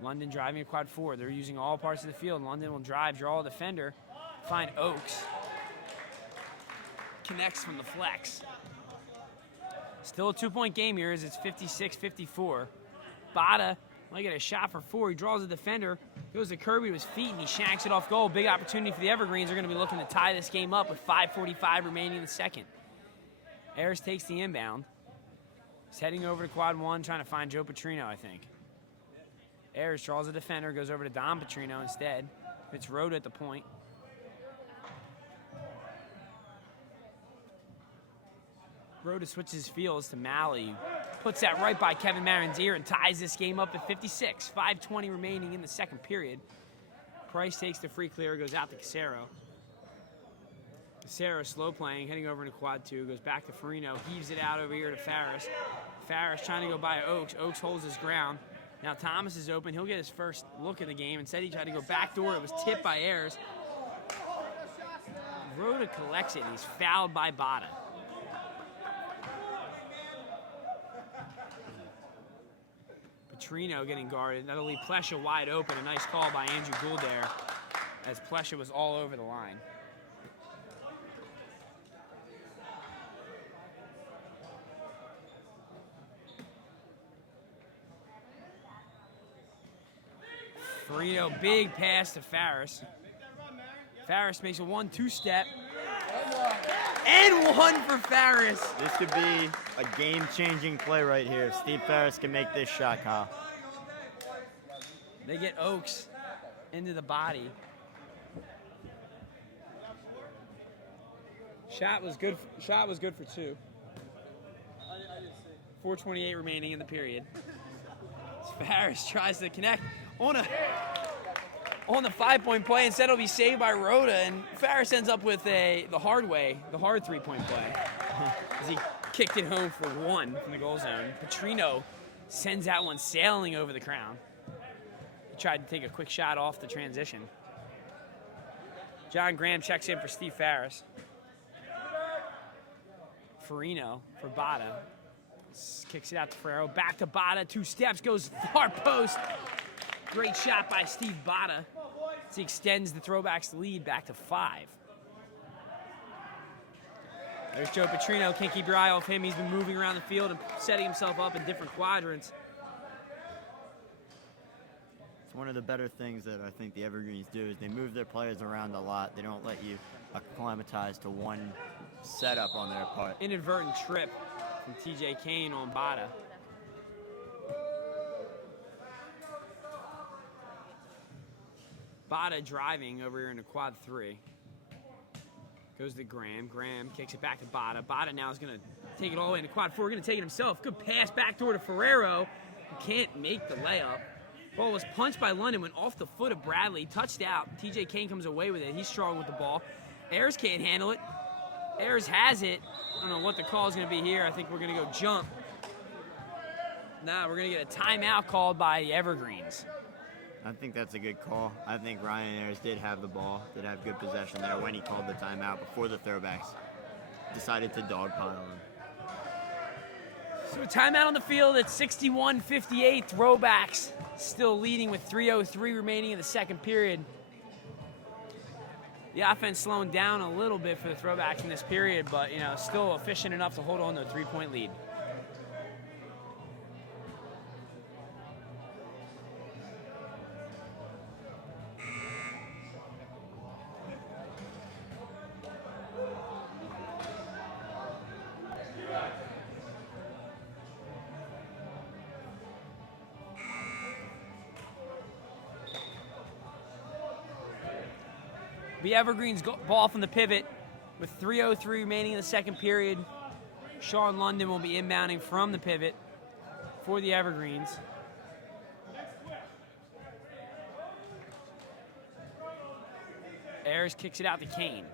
London driving a quad 4. They're using all parts of the field. London will drive, draw a defender, find Oaks. Connects from the flex. Still a 2-point game here as it's 56-54. Bada might get a shot for 4. He draws a defender, goes to Kirby to his feet, and he shanks it off goal. Big opportunity for the Evergreens. They're going to be looking to tie this game up with 5:45 remaining in the second. Ayers takes the inbound. He's heading over to quad 1, trying to find Joe Petrino, I think. Ayers draws a defender, goes over to Don Petrino instead. It's Rhoda at the point. Rhoda switches fields to Malley. Puts that right by Kevin Marin's ear and ties this game up at 56. 5:20 remaining in the second period. Price takes the free clear, goes out to Casero. Casero slow playing, heading over into quad 2, goes back to Farino, heaves it out over here to Farris. Farris trying to go by Oaks. Oaks holds his ground. Now Thomas is open. He'll get his first look at the game. Instead, he tried to go back door. It was tipped by Ayers. Rhoda collects it, and he's fouled by Bada. Petrino getting guarded. That'll leave Plesha wide open. A nice call by Andrew Gould there, as Plesha was all over the line. Farino, big pass to Farris. Farris makes a 1-2 step. And 1 for Farris. This could be a game-changing play right here. Steve Farris can make this shot, Kyle. They get Oaks into the body. Shot was good for 2. 4:28 remaining in the period. Farris tries to connect on the 5-point play. Instead, it'll be saved by Rhoda, and Farris ends up with the hard 3-point play, as he kicked it home for 1 from the goal zone. Petrino sends that one sailing over the crown. He tried to take a quick shot off the transition. John Graham checks in for Steve Farris. Farino for Bada. Kicks it out to Ferrero. Back to Bada. 2 steps. Goes far post. Great shot by Steve Bada. As he extends the Throwbacks lead back to 5. There's Joe Petrino. Can't keep your eye off him. He's been moving around the field and setting himself up in different quadrants. It's one of the better things that I think the Evergreens do is they move their players around a lot. They don't let you acclimatize to one setup on their part. Inadvertent trip from TJ Kane on Bada. Bada driving over here in the quad 3. Goes to Graham. Graham kicks it back to Bada. Bada now is going to take it all the way into quad 4. Going to take it himself. Good pass back door to Ferrero. Who can't make the layup. Ball was punched by London, went off the foot of Bradley, touched out. TJ Kane comes away with it. He's strong with the ball. Ayers can't handle it. Ayers has it. I don't know what the call is going to be here. I think we're going to go jump. Nah, we're going to get a timeout called by the Evergreens. I think that's a good call. I think Ryan Ayers did have the ball, did have good possession there when he called the timeout before the throwbacks decided to dogpile him. So a timeout on the field at 61-58. Throwbacks still leading with 3:03 remaining in the second period. The offense slowing down a little bit for the Throwbacks in this period, but still efficient enough to hold on to a 3-point lead. The Evergreens ball from the pivot with 3:03 remaining in the second period. Sean London will be inbounding from the pivot for the Evergreens. Ayers kicks it out to Kane.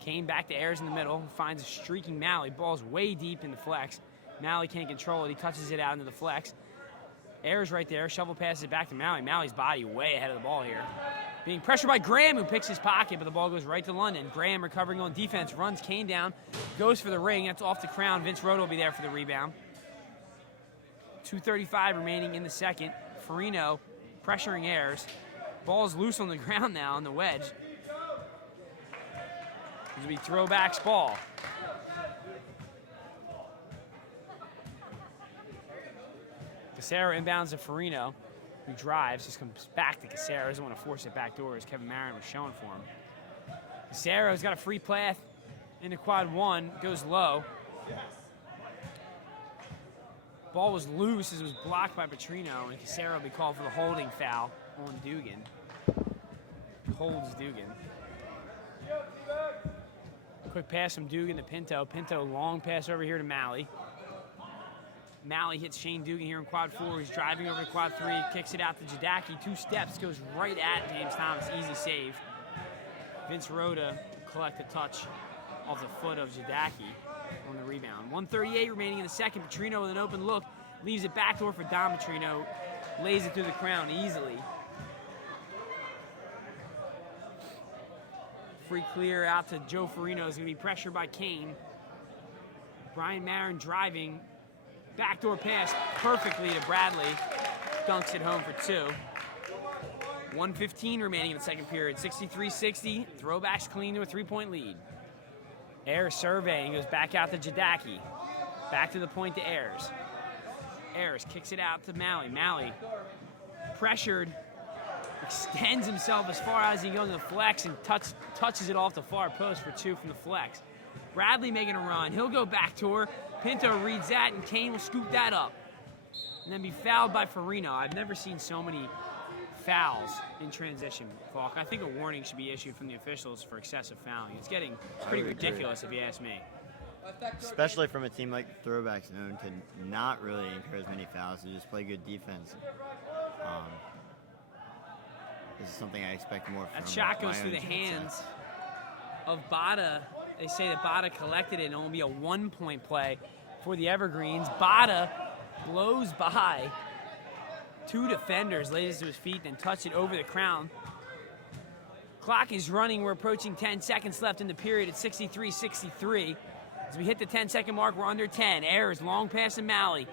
Kane back to Ayers in the middle. Finds a streaking Malley. Ball's way deep in the flex. Malley can't control it. He touches it out into the flex. Ayers right there. Shovel passes it back to Malley. Malley's body way ahead of the ball here. Being pressured by Graham, who picks his pocket, but the ball goes right to London. Graham recovering on defense, runs Kane down, goes for the ring. That's off the crown. Vince Rhoda will be there for the rebound. 2:35 remaining in the second. Farino pressuring Ayers. Ball's loose on the ground now on the wedge. This will be Throwbacks ball. Casero inbounds to Farino, who drives, just comes back to Casero. Doesn't want to force it back door as Kevin Marin was showing for him. Casero's got a free path into quad 1, goes low. Ball was loose as it was blocked by Petrino, and Casero will be called for the holding foul on Dugan. Holds Dugan. Quick pass from Dugan to Pinto. Pinto long pass over here to Malley. Malley hits Shane Dugan here in quad 4. He's driving over to quad 3, kicks it out to Jadaki. 2 steps, goes right at James Thomas. Easy save. Vince Rhoda collect a touch off the foot of Jadaki on the rebound. 1:38 remaining in the second. Petrino with an open look. Leaves it backdoor for Don Petrino. Lays it through the crown easily. Free clear out to Joe Farino. Is going to be pressured by Kane. Brian Marin driving. Backdoor pass perfectly to Bradley. Dunks it home for 2. 1:15 remaining in the second period. 63-60. Throwbacks clean to a 3-point lead. Ayers surveying, goes back out to Jadaki. Back to the point to Ayers. Ayers kicks it out to Malley. Malley pressured, extends himself as far as he goes to the flex and touches it off the far post for 2 from the flex. Bradley making a run. He'll go back to her. Pinto reads that, and Kane will scoop that up. And then be fouled by Farino. I've never seen so many fouls in transition, Falk. I think a warning should be issued from the officials for excessive fouling. It's pretty ridiculous if you ask me. Especially from a team like the Throwbacks, known to not really encourage many fouls, to just play good defense. This is something I expect more from. That shot goes through the hands of Bada. They say that Bada collected it, and it will be a 1-point play for the Evergreens. Bada blows by 2 defenders, lays it to his feet, then touched it over the crown. Clock is running. We're approaching 10 seconds left in the period at 63-63. As we hit the 10-second mark, we're under 10. Ayers, long pass to Malley.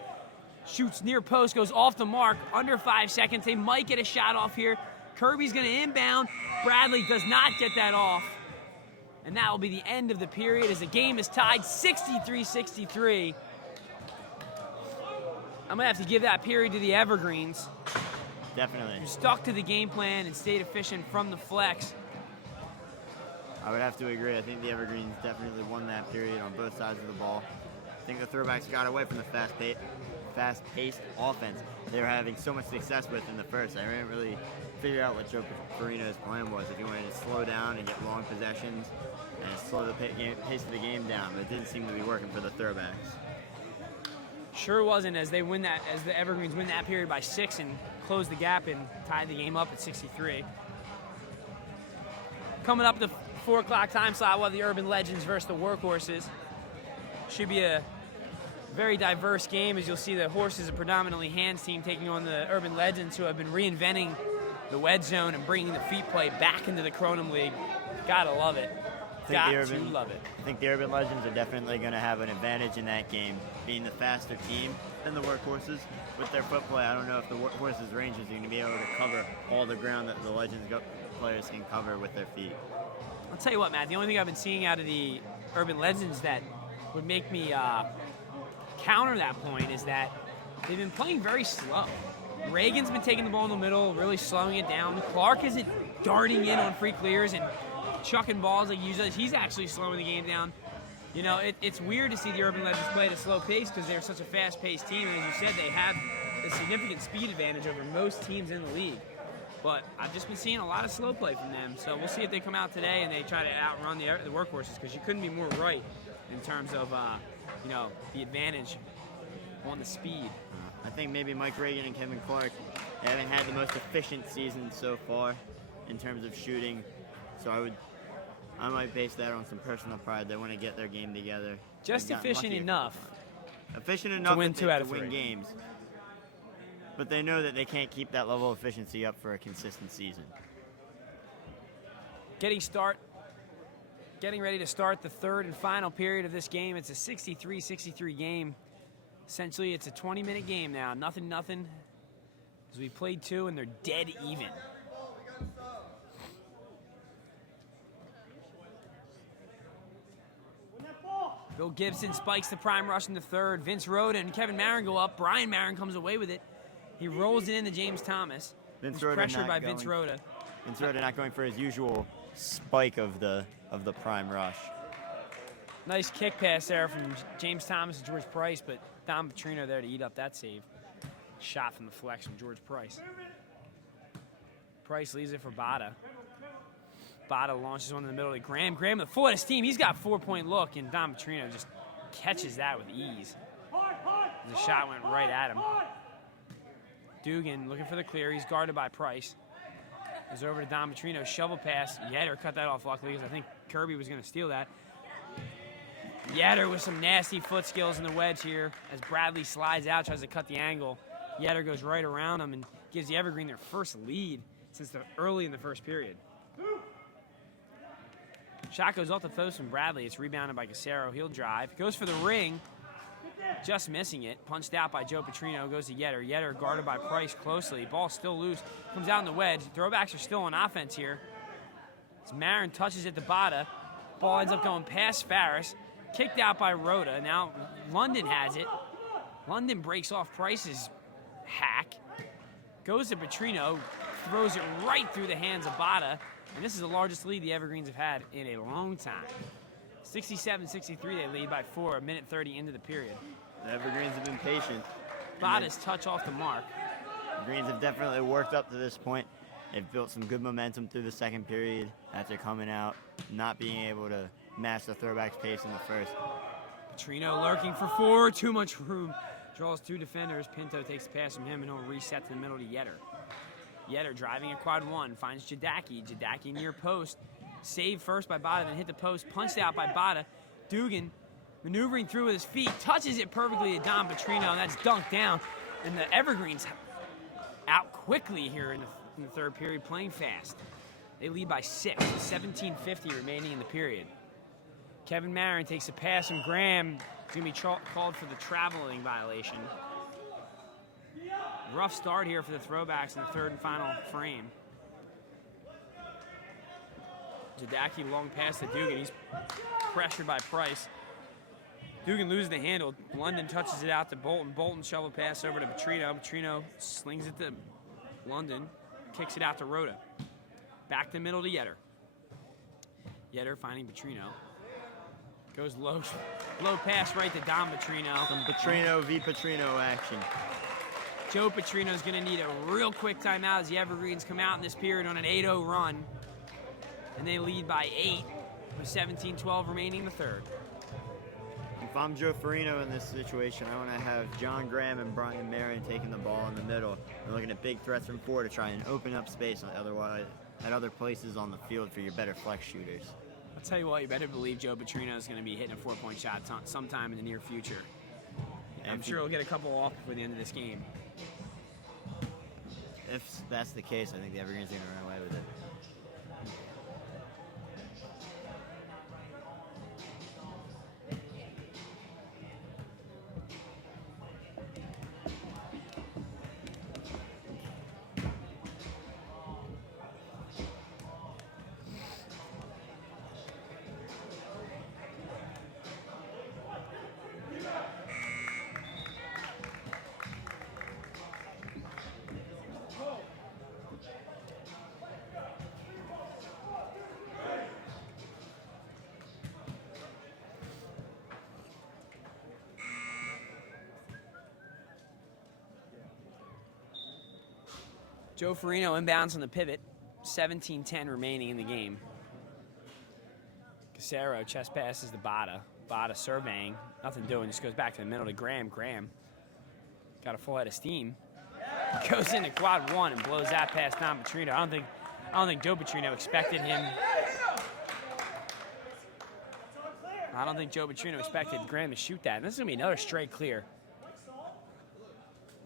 Shoots near post, goes off the mark, under 5 seconds. They might get a shot off here. Kirby's going to inbound. Bradley does not get that off. And that will be the end of the period as the game is tied 63-63. I'm going to have to give that period to the Evergreens. Definitely. You stuck to the game plan and stayed efficient from the flex. I would have to agree. I think the Evergreens definitely won that period on both sides of the ball. I think the Throwbacks got away from the fast-paced offense they were having so much success with in the first. I didn't really figure out what Joe Perino's plan was, if he wanted to slow down and get long possessions and slow the pace of the game down, but it didn't seem to be working for the Throwbacks. Sure wasn't, as the Evergreens win that period by 6 and close the gap and tie the game up at 63. Coming up the 4 o'clock time slot, we'll have the Urban Legends versus the Workhorses. Should be a very diverse game, as you'll see the Horses, a predominantly hands team, taking on the Urban Legends, who have been reinventing the wedge zone and bringing the feet play back into the Kronum League. Gotta love it. Love it. I think the Urban Legends are definitely going to have an advantage in that game, being the faster team than the Workhorses. With their foot play, I don't know if the Workhorses' Rangers are going to be able to cover all the ground that the Legends players can cover with their feet. I'll tell you what, Matt, the only thing I've been seeing out of the Urban Legends that would make me counter that point is that they've been playing very slow. Reagan's been taking the ball in the middle, really slowing it down. Clark isn't darting in on free clears and chucking balls like he usually is. He's actually slowing the game down. You know, it's weird to see the Urban Legends play at a slow pace because they're such a fast-paced team, and as you said, they have a significant speed advantage over most teams in the league. But I've just been seeing a lot of slow play from them, so we'll see if they come out today and they try to outrun the Workhorses, because you couldn't be more right in terms of you know, the advantage on the speed. I think maybe Mike Reagan and Kevin Clark haven't had the most efficient season so far in terms of shooting, so I might base that on some personal pride. They want to get their game together. Just efficient enough. Efficient enough to win 2 out of 3 games. But they know that they can't keep that level of efficiency up for a consistent season. Getting ready to start the 3rd and final period of this game. It's a 63-63 game. Essentially, it's a 20-minute game now. Nothing. As we played 2 and they're dead even. Bill Gibson spikes the prime rush in the 3rd. Vince Rhoda and Kevin Marin go up. Brian Marin comes away with it. He rolls it into James Thomas. Vince Rhoda pressured by Vince Rhoda. Vince Rhoda not going for his usual spike of the prime rush. Nice kick pass there from James Thomas to George Price, but Dom Petrino there to eat up that save. Shot from the flex from George Price. Price leaves it for Bada. Bada launches one in the middle to Graham. Graham, the full of his team, he's got 4-point look, and Dom Petrino just catches that with ease. The shot went right at him. Dugan looking for the clear. He's guarded by Price. Goes over to Dom Petrino. Shovel pass. Yetter cut that off luckily, because I think Kirby was going to steal that. Yetter with some nasty foot skills in the wedge here as Bradley slides out, tries to cut the angle. Yetter goes right around him and gives the Evergreen their first lead since early in the first period. Shot goes off the post from Bradley. It's rebounded by Casero. He'll drive. Goes for the ring. Just missing it. Punched out by Joe Petrino. Goes to Yetter. Yetter guarded by Price closely. Ball still loose. Comes out in the wedge. Throwbacks are still on offense here. As Marin touches it to Bada. Ball ends up going past Farris. Kicked out by Rhoda. Now London has it. London breaks off Price's hack. Goes to Petrino. Throws it right through the hands of Bada. And this is the largest lead the Evergreens have had in a long time. 67-63, they lead by 4, 1:30 into the period. The Evergreens have been patient. Bada's touch off the mark. The Greens have definitely worked up to this point. They've built some good momentum through the second period after coming out, not being able to match the Throwbacks pace in the first. Petrino lurking for 4, too much room. Draws 2 defenders. Pinto takes the pass from him, and he'll reset to the middle to Yetter. Yetter driving at quad 1, finds Jadaki. Jadaki near post. Saved first by Bada, then hit the post. Punched out by Bada. Dugan maneuvering through with his feet. Touches it perfectly to Dom Petrino, and that's dunked down. And the Evergreens out quickly here in the 3rd period, playing fast. They lead by 6, 17:50 remaining in the period. Kevin Marin takes a pass from Graham. He's going to be called for the traveling violation. Rough start here for the Throwbacks in the 3rd and final frame. Jadaki long pass to Dugan. He's pressured by Price. Dugan loses the handle. London touches it out to Bolton. Bolton shovel pass over to Petrino. Petrino slings it to London kicks it out to Rhoda. Back to the middle to Yetter. Yetter finding Petrino. Goes low pass right to Dom Petrino. Some Petrino v. Petrino action. Joe Petrino's going to need a real quick timeout as the Evergreens come out in this period on an 8-0 run. And they lead by 8 with 17-12 remaining in the third. If I'm Joe Farino in this situation, I want to have John Graham and Brian Marion taking the ball in the middle and looking at big threats from 4 to try and open up space at other places on the field for your better flex shooters. I'll tell you what, you better believe Joe Petrino is going to be hitting a 4-point shot sometime in the near future. I'm sure he'll get a couple off before the end of this game. If that's the case, I think the Evergreens are going to run away with it. Joe Farino inbounds on the pivot. 17-10 remaining in the game. Casero chest passes to Bada. Bada surveying. Nothing doing. Just goes back to the middle to Graham. Graham got a full head of steam. Goes into quad 1 and blows that past Dom Petrino. I don't think Joe Petrino expected him. I don't think Joe Petrino expected Graham to shoot that. And this is going to be another straight clear.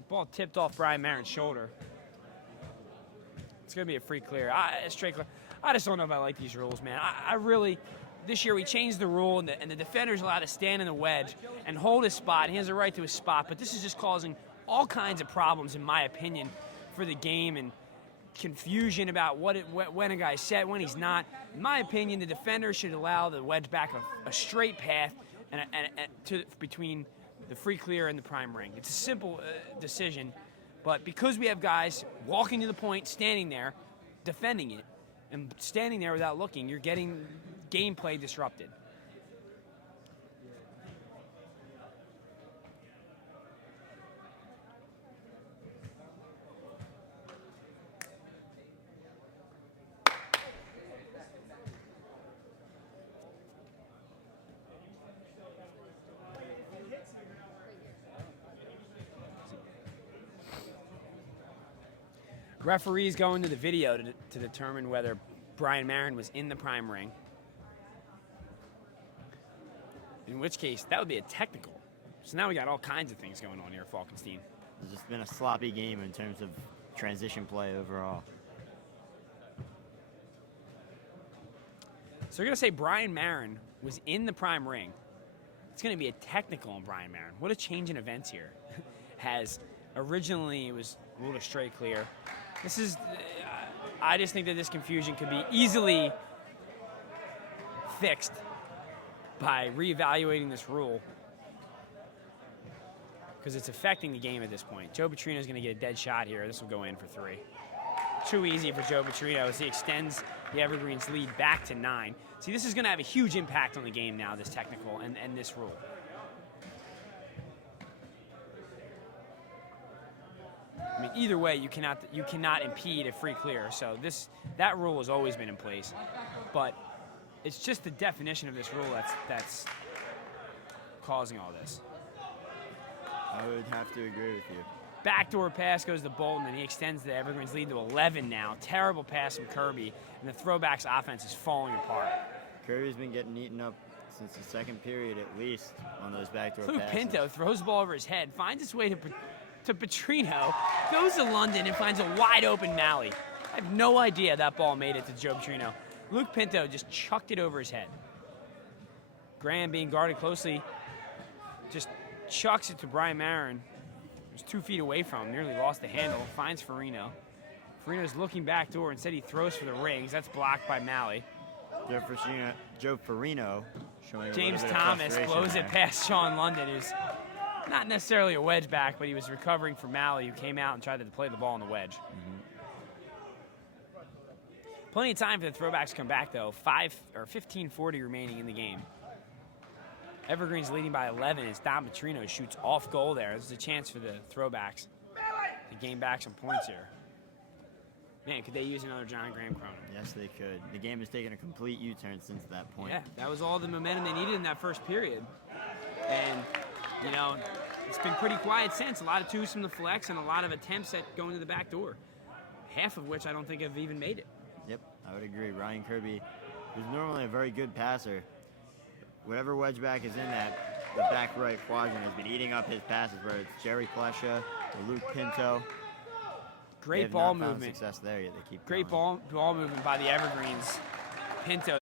Ball tipped off Brian Marin's shoulder. It's going to be a free clear. A straight clear. I just don't know if I like these rules, man. I really, this year we changed the rule, and the defender's allowed to stand in the wedge and hold his spot. He has a right to his spot, but this is just causing all kinds of problems, in my opinion, for the game and confusion about when a guy's set, when he's not. In my opinion, the defender should allow the wedge back a straight path between the free clear and the prime ring. It's a simple decision. But because we have guys walking to the point, standing there, defending it, and standing there without looking, you're getting gameplay disrupted. Referees go into the video to determine whether Brian Marin was in the prime ring. In which case, that would be a technical. So now we got all kinds of things going on here at Falkenstein. It's just been a sloppy game in terms of transition play overall. So we're going to say Brian Marin was in the prime ring. It's going to be a technical on Brian Marin. What a change in events here. Originally, it was ruled a straight clear. This is, I just think that this confusion could be easily fixed by reevaluating this rule because it's affecting the game at this point. Joe Petrino is going to get a dead shot here. This will go in for 3. Too easy for Joe Petrino as he extends the Evergreens lead back to 9. See, this is going to have a huge impact on the game now, this technical and this rule. I mean, either way, you cannot impede a free clear. So that rule has always been in place, but it's just the definition of this rule that's causing all this. I would have to agree with you. Backdoor pass goes to Bolton, and he extends the Evergreens lead to 11 now. Terrible pass from Kirby, and the Throwbacks offense is falling apart. Kirby's been getting eaten up since the second period at least on those backdoor passes. Luke Pinto throws the ball over his head, finds his way to Petrino, goes to London and finds a wide open Malley. I have no idea that ball made it to Joe Petrino. Luke Pinto just chucked it over his head. Graham, being guarded closely, just chucks it to Brian Marin. He was 2 feet away from him, nearly lost the handle, finds Farino. Farino's looking back door, instead he throws for the rings. That's blocked by Malley. Joe Farino showing James Thomas blows it past Sean London, who's not necessarily a wedge back, but he was recovering from Malley, who came out and tried to play the ball on the wedge. Mm-hmm. Plenty of time for the Throwbacks to come back, though. 15:40 remaining in the game. Evergreens leading by 11 as Don Petrino shoots off goal there. This is a chance for the Throwbacks to gain back some points here. Man, could they use another John Graham Kronum? Yes, they could. The game has taken a complete U-turn since that point. Yeah, that was all the momentum they needed in that first period. And, you know, it's been pretty quiet since. A lot of twos from the flex and a lot of attempts at going to the back door. Half of which I don't think have even made it. Yep, I would agree. Ryan Kirby, who's normally a very good passer, whatever wedge back is in that, the back right quadrant has been eating up his passes, whether it's Jerry Plesha or Luke Pinto. Great ball movement. Success there yet. They keep Great going. ball movement by the Evergreens. Pinto.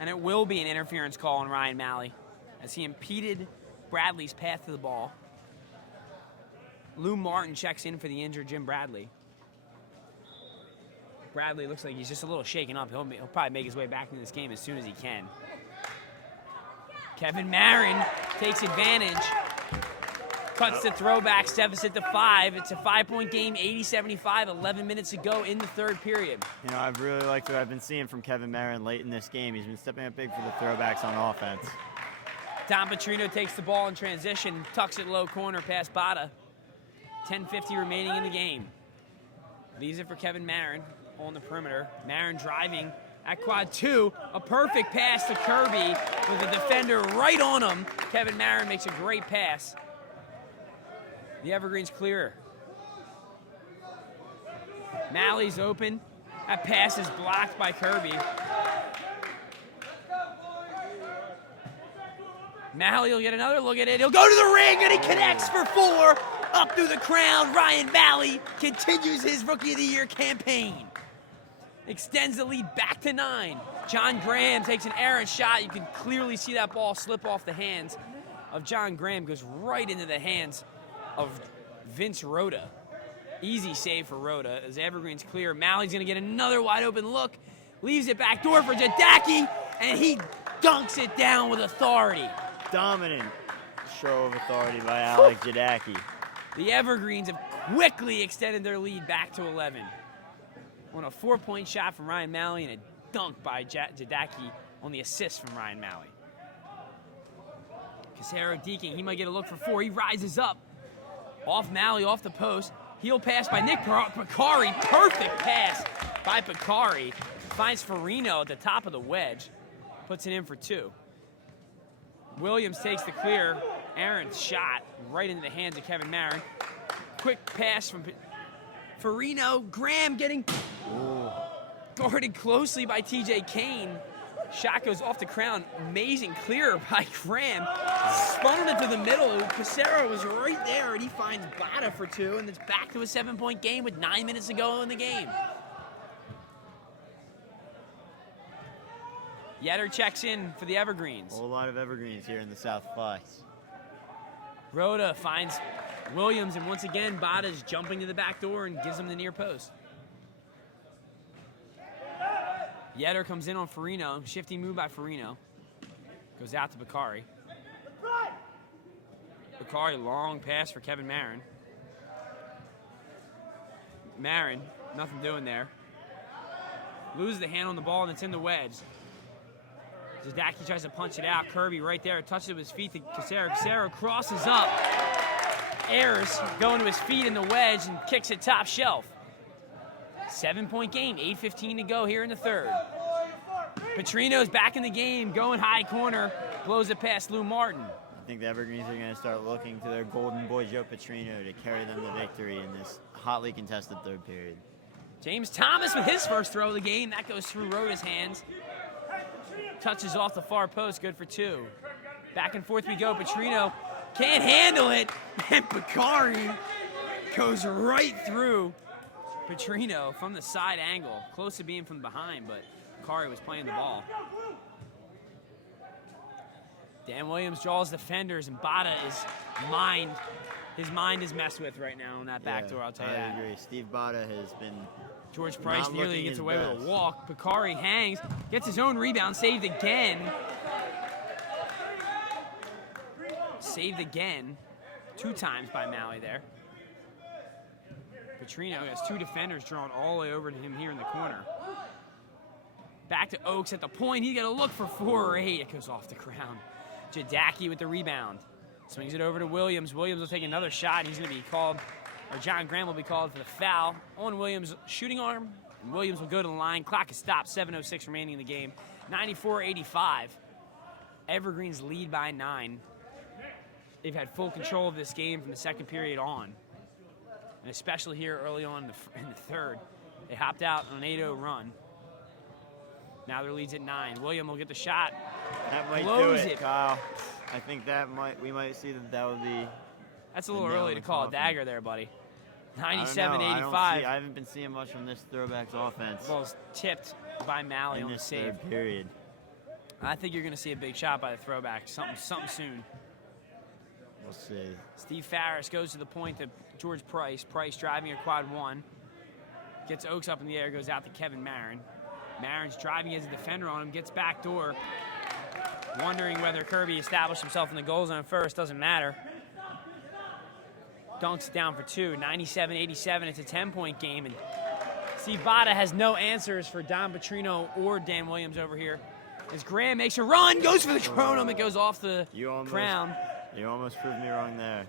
And it will be an interference call on Ryan Malley as he impeded Bradley's path to the ball. Lou Martin checks in for the injured Jim Bradley. Bradley looks like he's just a little shaken up. He'll probably make his way back into this game as soon as he can. Kevin Marin takes advantage. Cuts the Throwbacks deficit to 5. It's a 5-point game, 80-75, 11 minutes to go in the third period. You know, I've really liked what I've been seeing from Kevin Marin late in this game. He's been stepping up big for the Throwbacks on offense. Don Petrino takes the ball in transition, tucks it low corner past Bada. 10:50 remaining in the game. Leaves it for Kevin Marin on the perimeter. Marin driving at quad 2. A perfect pass to Kirby with the defender right on him. Kevin Marin makes a great pass. The Evergreens clear. Malley's open. That pass is blocked by Kirby. Malley will get another look at it. He'll go to the ring and he connects for 4. Up through the crown, Ryan Malley continues his Rookie of the Year campaign. Extends the lead back to 9. John Graham takes an errant shot. You can clearly see that ball slip off the hands of John Graham. Goes right into the hands of Vince Rhoda. Easy save for Rhoda as Evergreen's clear. Malley's going to get another wide open look. Leaves it back door for Jadaki, and he dunks it down with authority. Dominant show of authority by Alec Jadaki. The Evergreens have quickly extended their lead back to 11. On a 4-point shot from Ryan Malley and a dunk by Jadaki on the assist from Ryan Malley. Casero deking. He might get a look for 4. He rises up. Off Malley, off the post. Heel pass by Nick Picari. Perfect pass by Picari. Finds Farino at the top of the wedge. Puts it in for 2. Williams takes the clear. Aaron's shot right into the hands of Kevin Marin. Quick pass from Farino. Graham getting guarded closely by TJ Kane. Shot goes off the crown. Amazing clear by Graham. Spun it to the middle. Casero was right there, and he finds Bada for 2, and it's back to a 7-point game with 9 minutes to go in the game. Yetter checks in for the Evergreens. A whole lot of Evergreens here in the South Flex. Rhoda finds Williams, and once again, Bada's jumping to the back door and gives him the near post. Yetter comes in on Farino. Shifty move by Farino. Goes out to Picari. Picari, long pass for Kevin Marin. Marin, nothing doing there. Loses the hand on the ball, and it's in the wedge. Zadaki tries to punch it out. Kirby right there, touches it with his feet to Casero. Casero crosses up, airs, going to his feet in the wedge, and kicks it top shelf. 7-point game, 8:15 to go here in the third. Petrino's back in the game, going high corner, blows it past Lou Martin. I think the Evergreens are going to start looking to their golden boy Joe Petrino to carry them to victory in this hotly contested third period. James Thomas with his first throw of the game. That goes through Rhoda's hands. Touches off the far post, good for 2. Back and forth we go. Petrino can't handle it, and Bakari goes right through Petrino from the side angle. Close to being from behind, but Bakari was playing the ball. Dan Williams draws defenders, and Bada his mind is messed with right now on that backdoor, I'll tell you that. I agree. Steve Bada has been George Price not nearly looking gets his away best. with a walk. Bakari hangs, gets his own rebound, saved again. Saved again, 2 times by Malley there. Petrino has 2 defenders drawn all the way over to him here in the corner. Back to Oaks at the point. He's got to look for 4 or 8. It goes off the ground. Jadaki with the rebound. Swings it over to Williams. Williams will take another shot. He's going to be called, or John Graham will be called for the foul on Williams' shooting arm. And Williams will go to the line. Clock is stopped. 7:06 remaining in the game. 94-85. Evergreens lead by 9. They've had full control of this game from the second period on. And especially here early on in the third. They hopped out on an 8-0 run. Now their lead's at 9. William will get the shot. That might Blows do it, it. Kyle. I think we might see that would be. That's a little nail early in to the call a coffin. dagger there, buddy. I 97-85. haven't been seeing much from this Throwbacks offense Ball's tipped by Malley in on the this save. third period. I think you're going to see a big shot by the Throwbacks. Something soon. We'll see. Steve Farris goes to the point to George Price. Price driving a quad 1. Gets Oaks up in the air, goes out to Kevin Marin. Marin's driving as a defender on him, gets back door. Wondering whether Kirby established himself in the goal zone first. Doesn't matter. Dunks it down for 2. 97-87. It's a 10-point game. And Steve Bada has no answers for Don Petrino or Dan Williams over here. As Graham makes a run, goes for the Kronum. It goes off the crown. You almost proved me wrong there.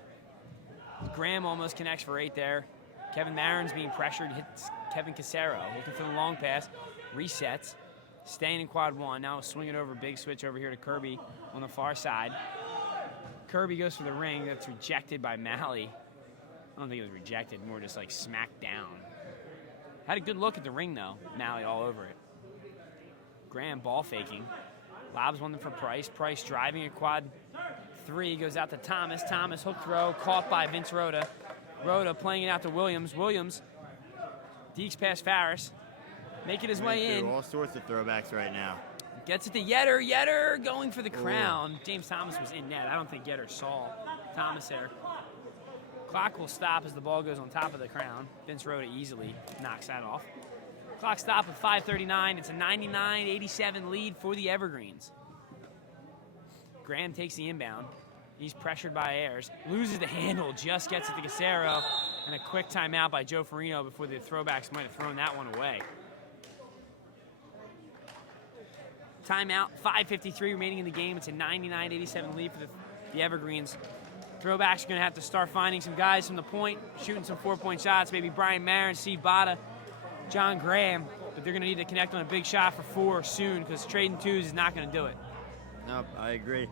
Graham almost connects for 8 there. Kevin Marin's being pressured, hits Kevin Casero. Looking for the long pass. Resets. Staying in quad 1. Now swinging over, big switch over here to Kirby on the far side. Kirby goes for the ring. That's rejected by Malley. I don't think it was rejected, more just like smacked down. Had a good look at the ring though. Malley all over it. Graham ball faking. Lobs one for Price. Price driving a quad 3. Goes out to Thomas. Thomas hook throw. Caught by Vince Rhoda. Rhoda playing it out to Williams. Williams dekes past Farris. Making his way in. All sorts of throwbacks right now. Gets it to Yetter. Yetter going for the crown. James Thomas was in net. I don't think Yetter saw Thomas there. Clock will stop as the ball goes on top of the crown. Vince Rhoda easily knocks that off. Clock stop at 5:39. It's a 99-87 lead for the Evergreens. Graham takes the inbound. He's pressured by Ayers. Loses the handle. Just gets it to Casero. And a quick timeout by Joe Farino before the Throwbacks might have thrown that one away. Timeout, 5:53 remaining in the game. It's a 99-87 lead for the Evergreens. Throwbacks are going to have to start finding some guys from the point, shooting some 4-point shots. Maybe Brian Marin, Steve Bada, John Graham. But they're going to need to connect on a big shot for 4 soon because trading 2s is not going to do it. Nope, I agree.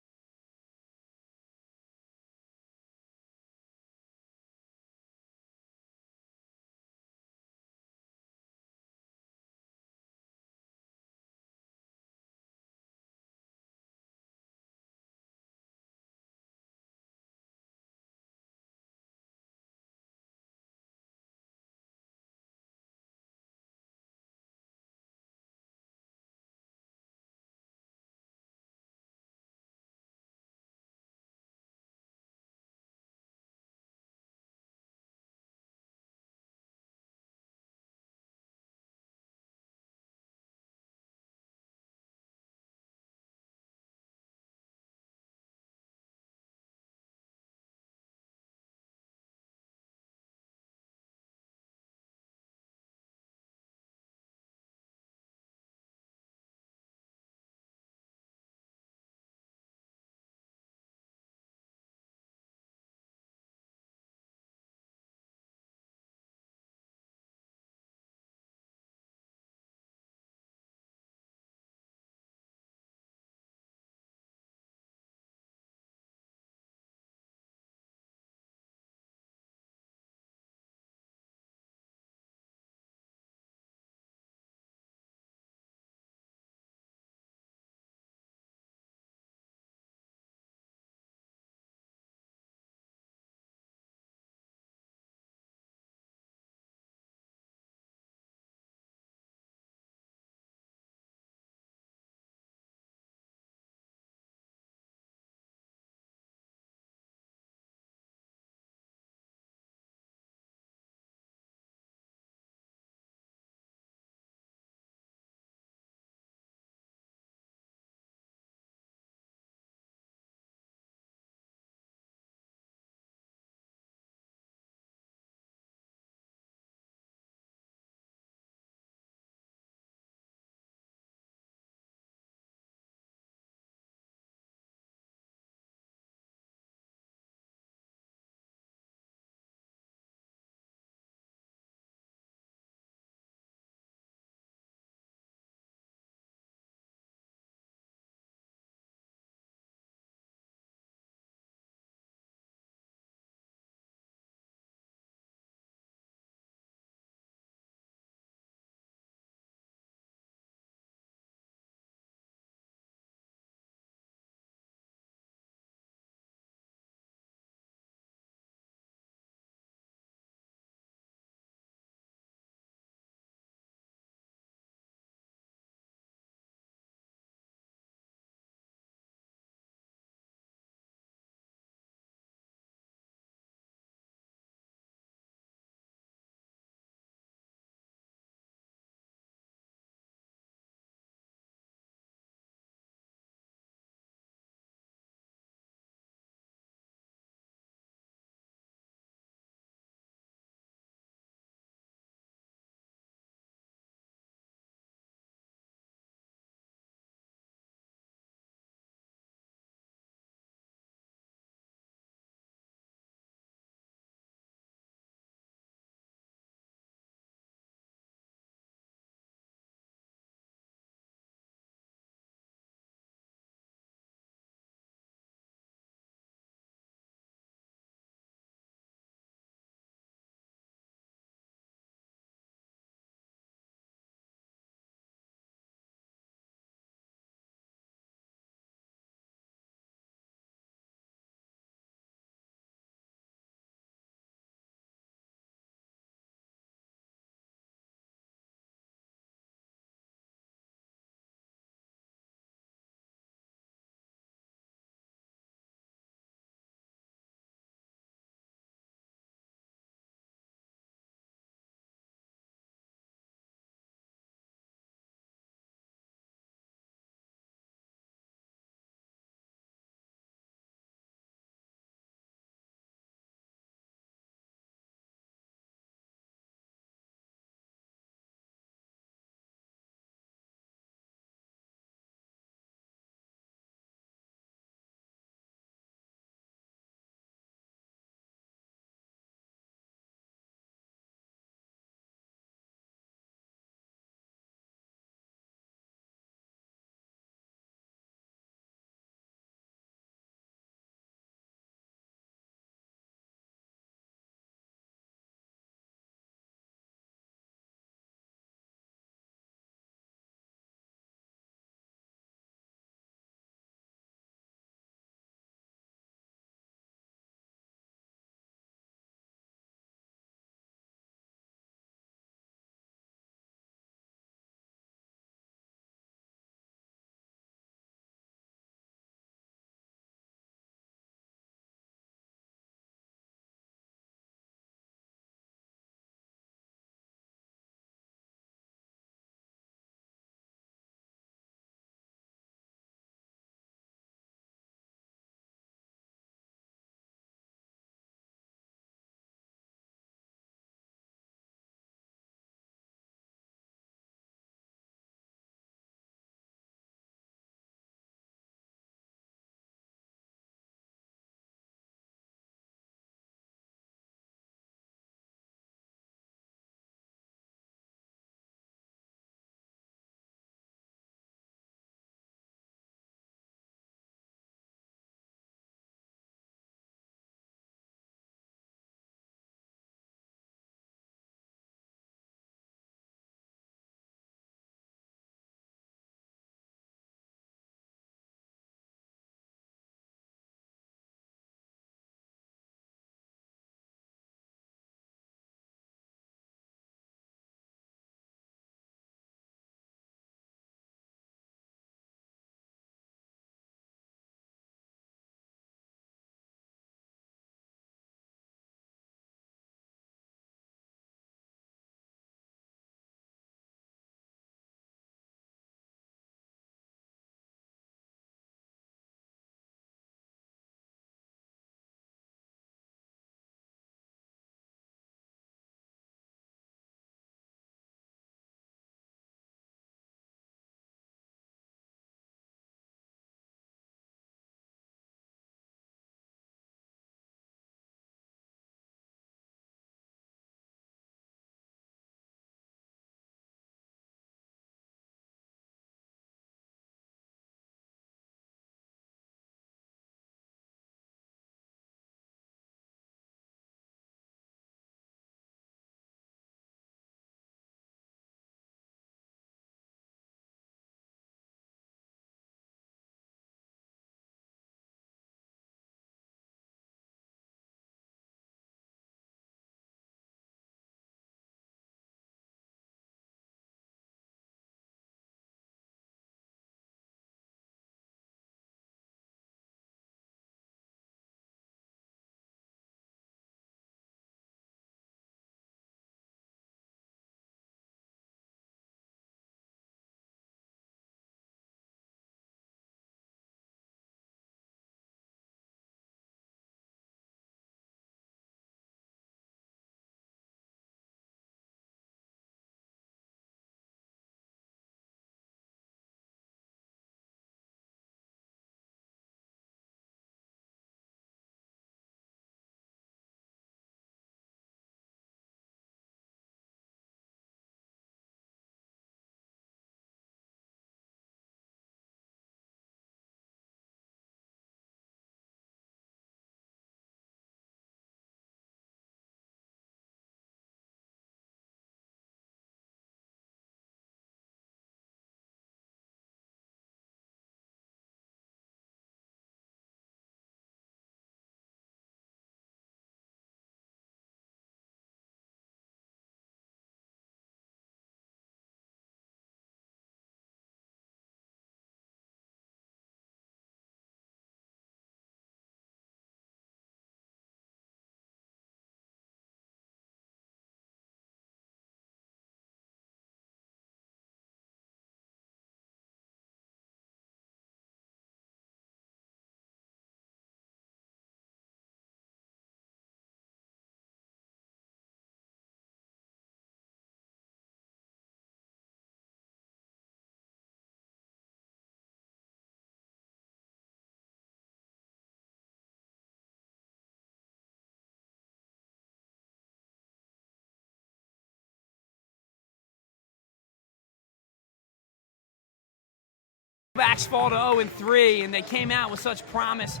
Throwbacks fall to 0-3, and they came out with such promise,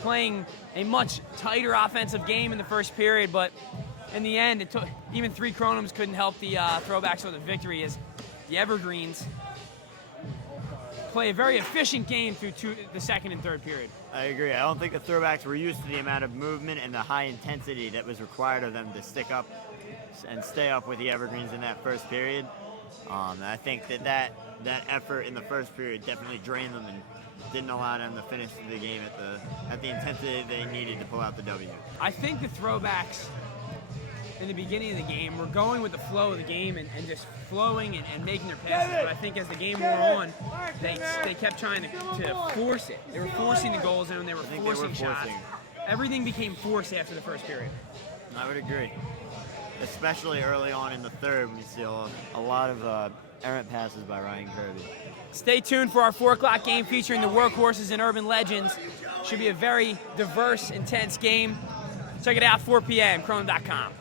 playing a much tighter offensive game in the first period, but in the end, it took even 3 Kronums couldn't help the Throwbacks with a victory, as the Evergreens play a very efficient game through the second and third period. I agree. I don't think the Throwbacks were used to the amount of movement and the high intensity that was required of them to stick up and stay up with the Evergreens in that first period. I think that effort in the first period definitely drained them and didn't allow them to finish the game at the intensity they needed to pull out the W. I think the Throwbacks in the beginning of the game were going with the flow of the game and just flowing and making their passes, but I think as the game wore on, they kept trying to force it. They were forcing the goals in, and they were forcing shots. Everything became forced after the first period. I would agree. Especially early on in the third, we see a lot of errant passes by Ryan Kirby. Stay tuned for our 4 o'clock game featuring the workhorses and urban legends. Should be a very diverse, intense game. Check it out, 4 p.m., Kronum.com.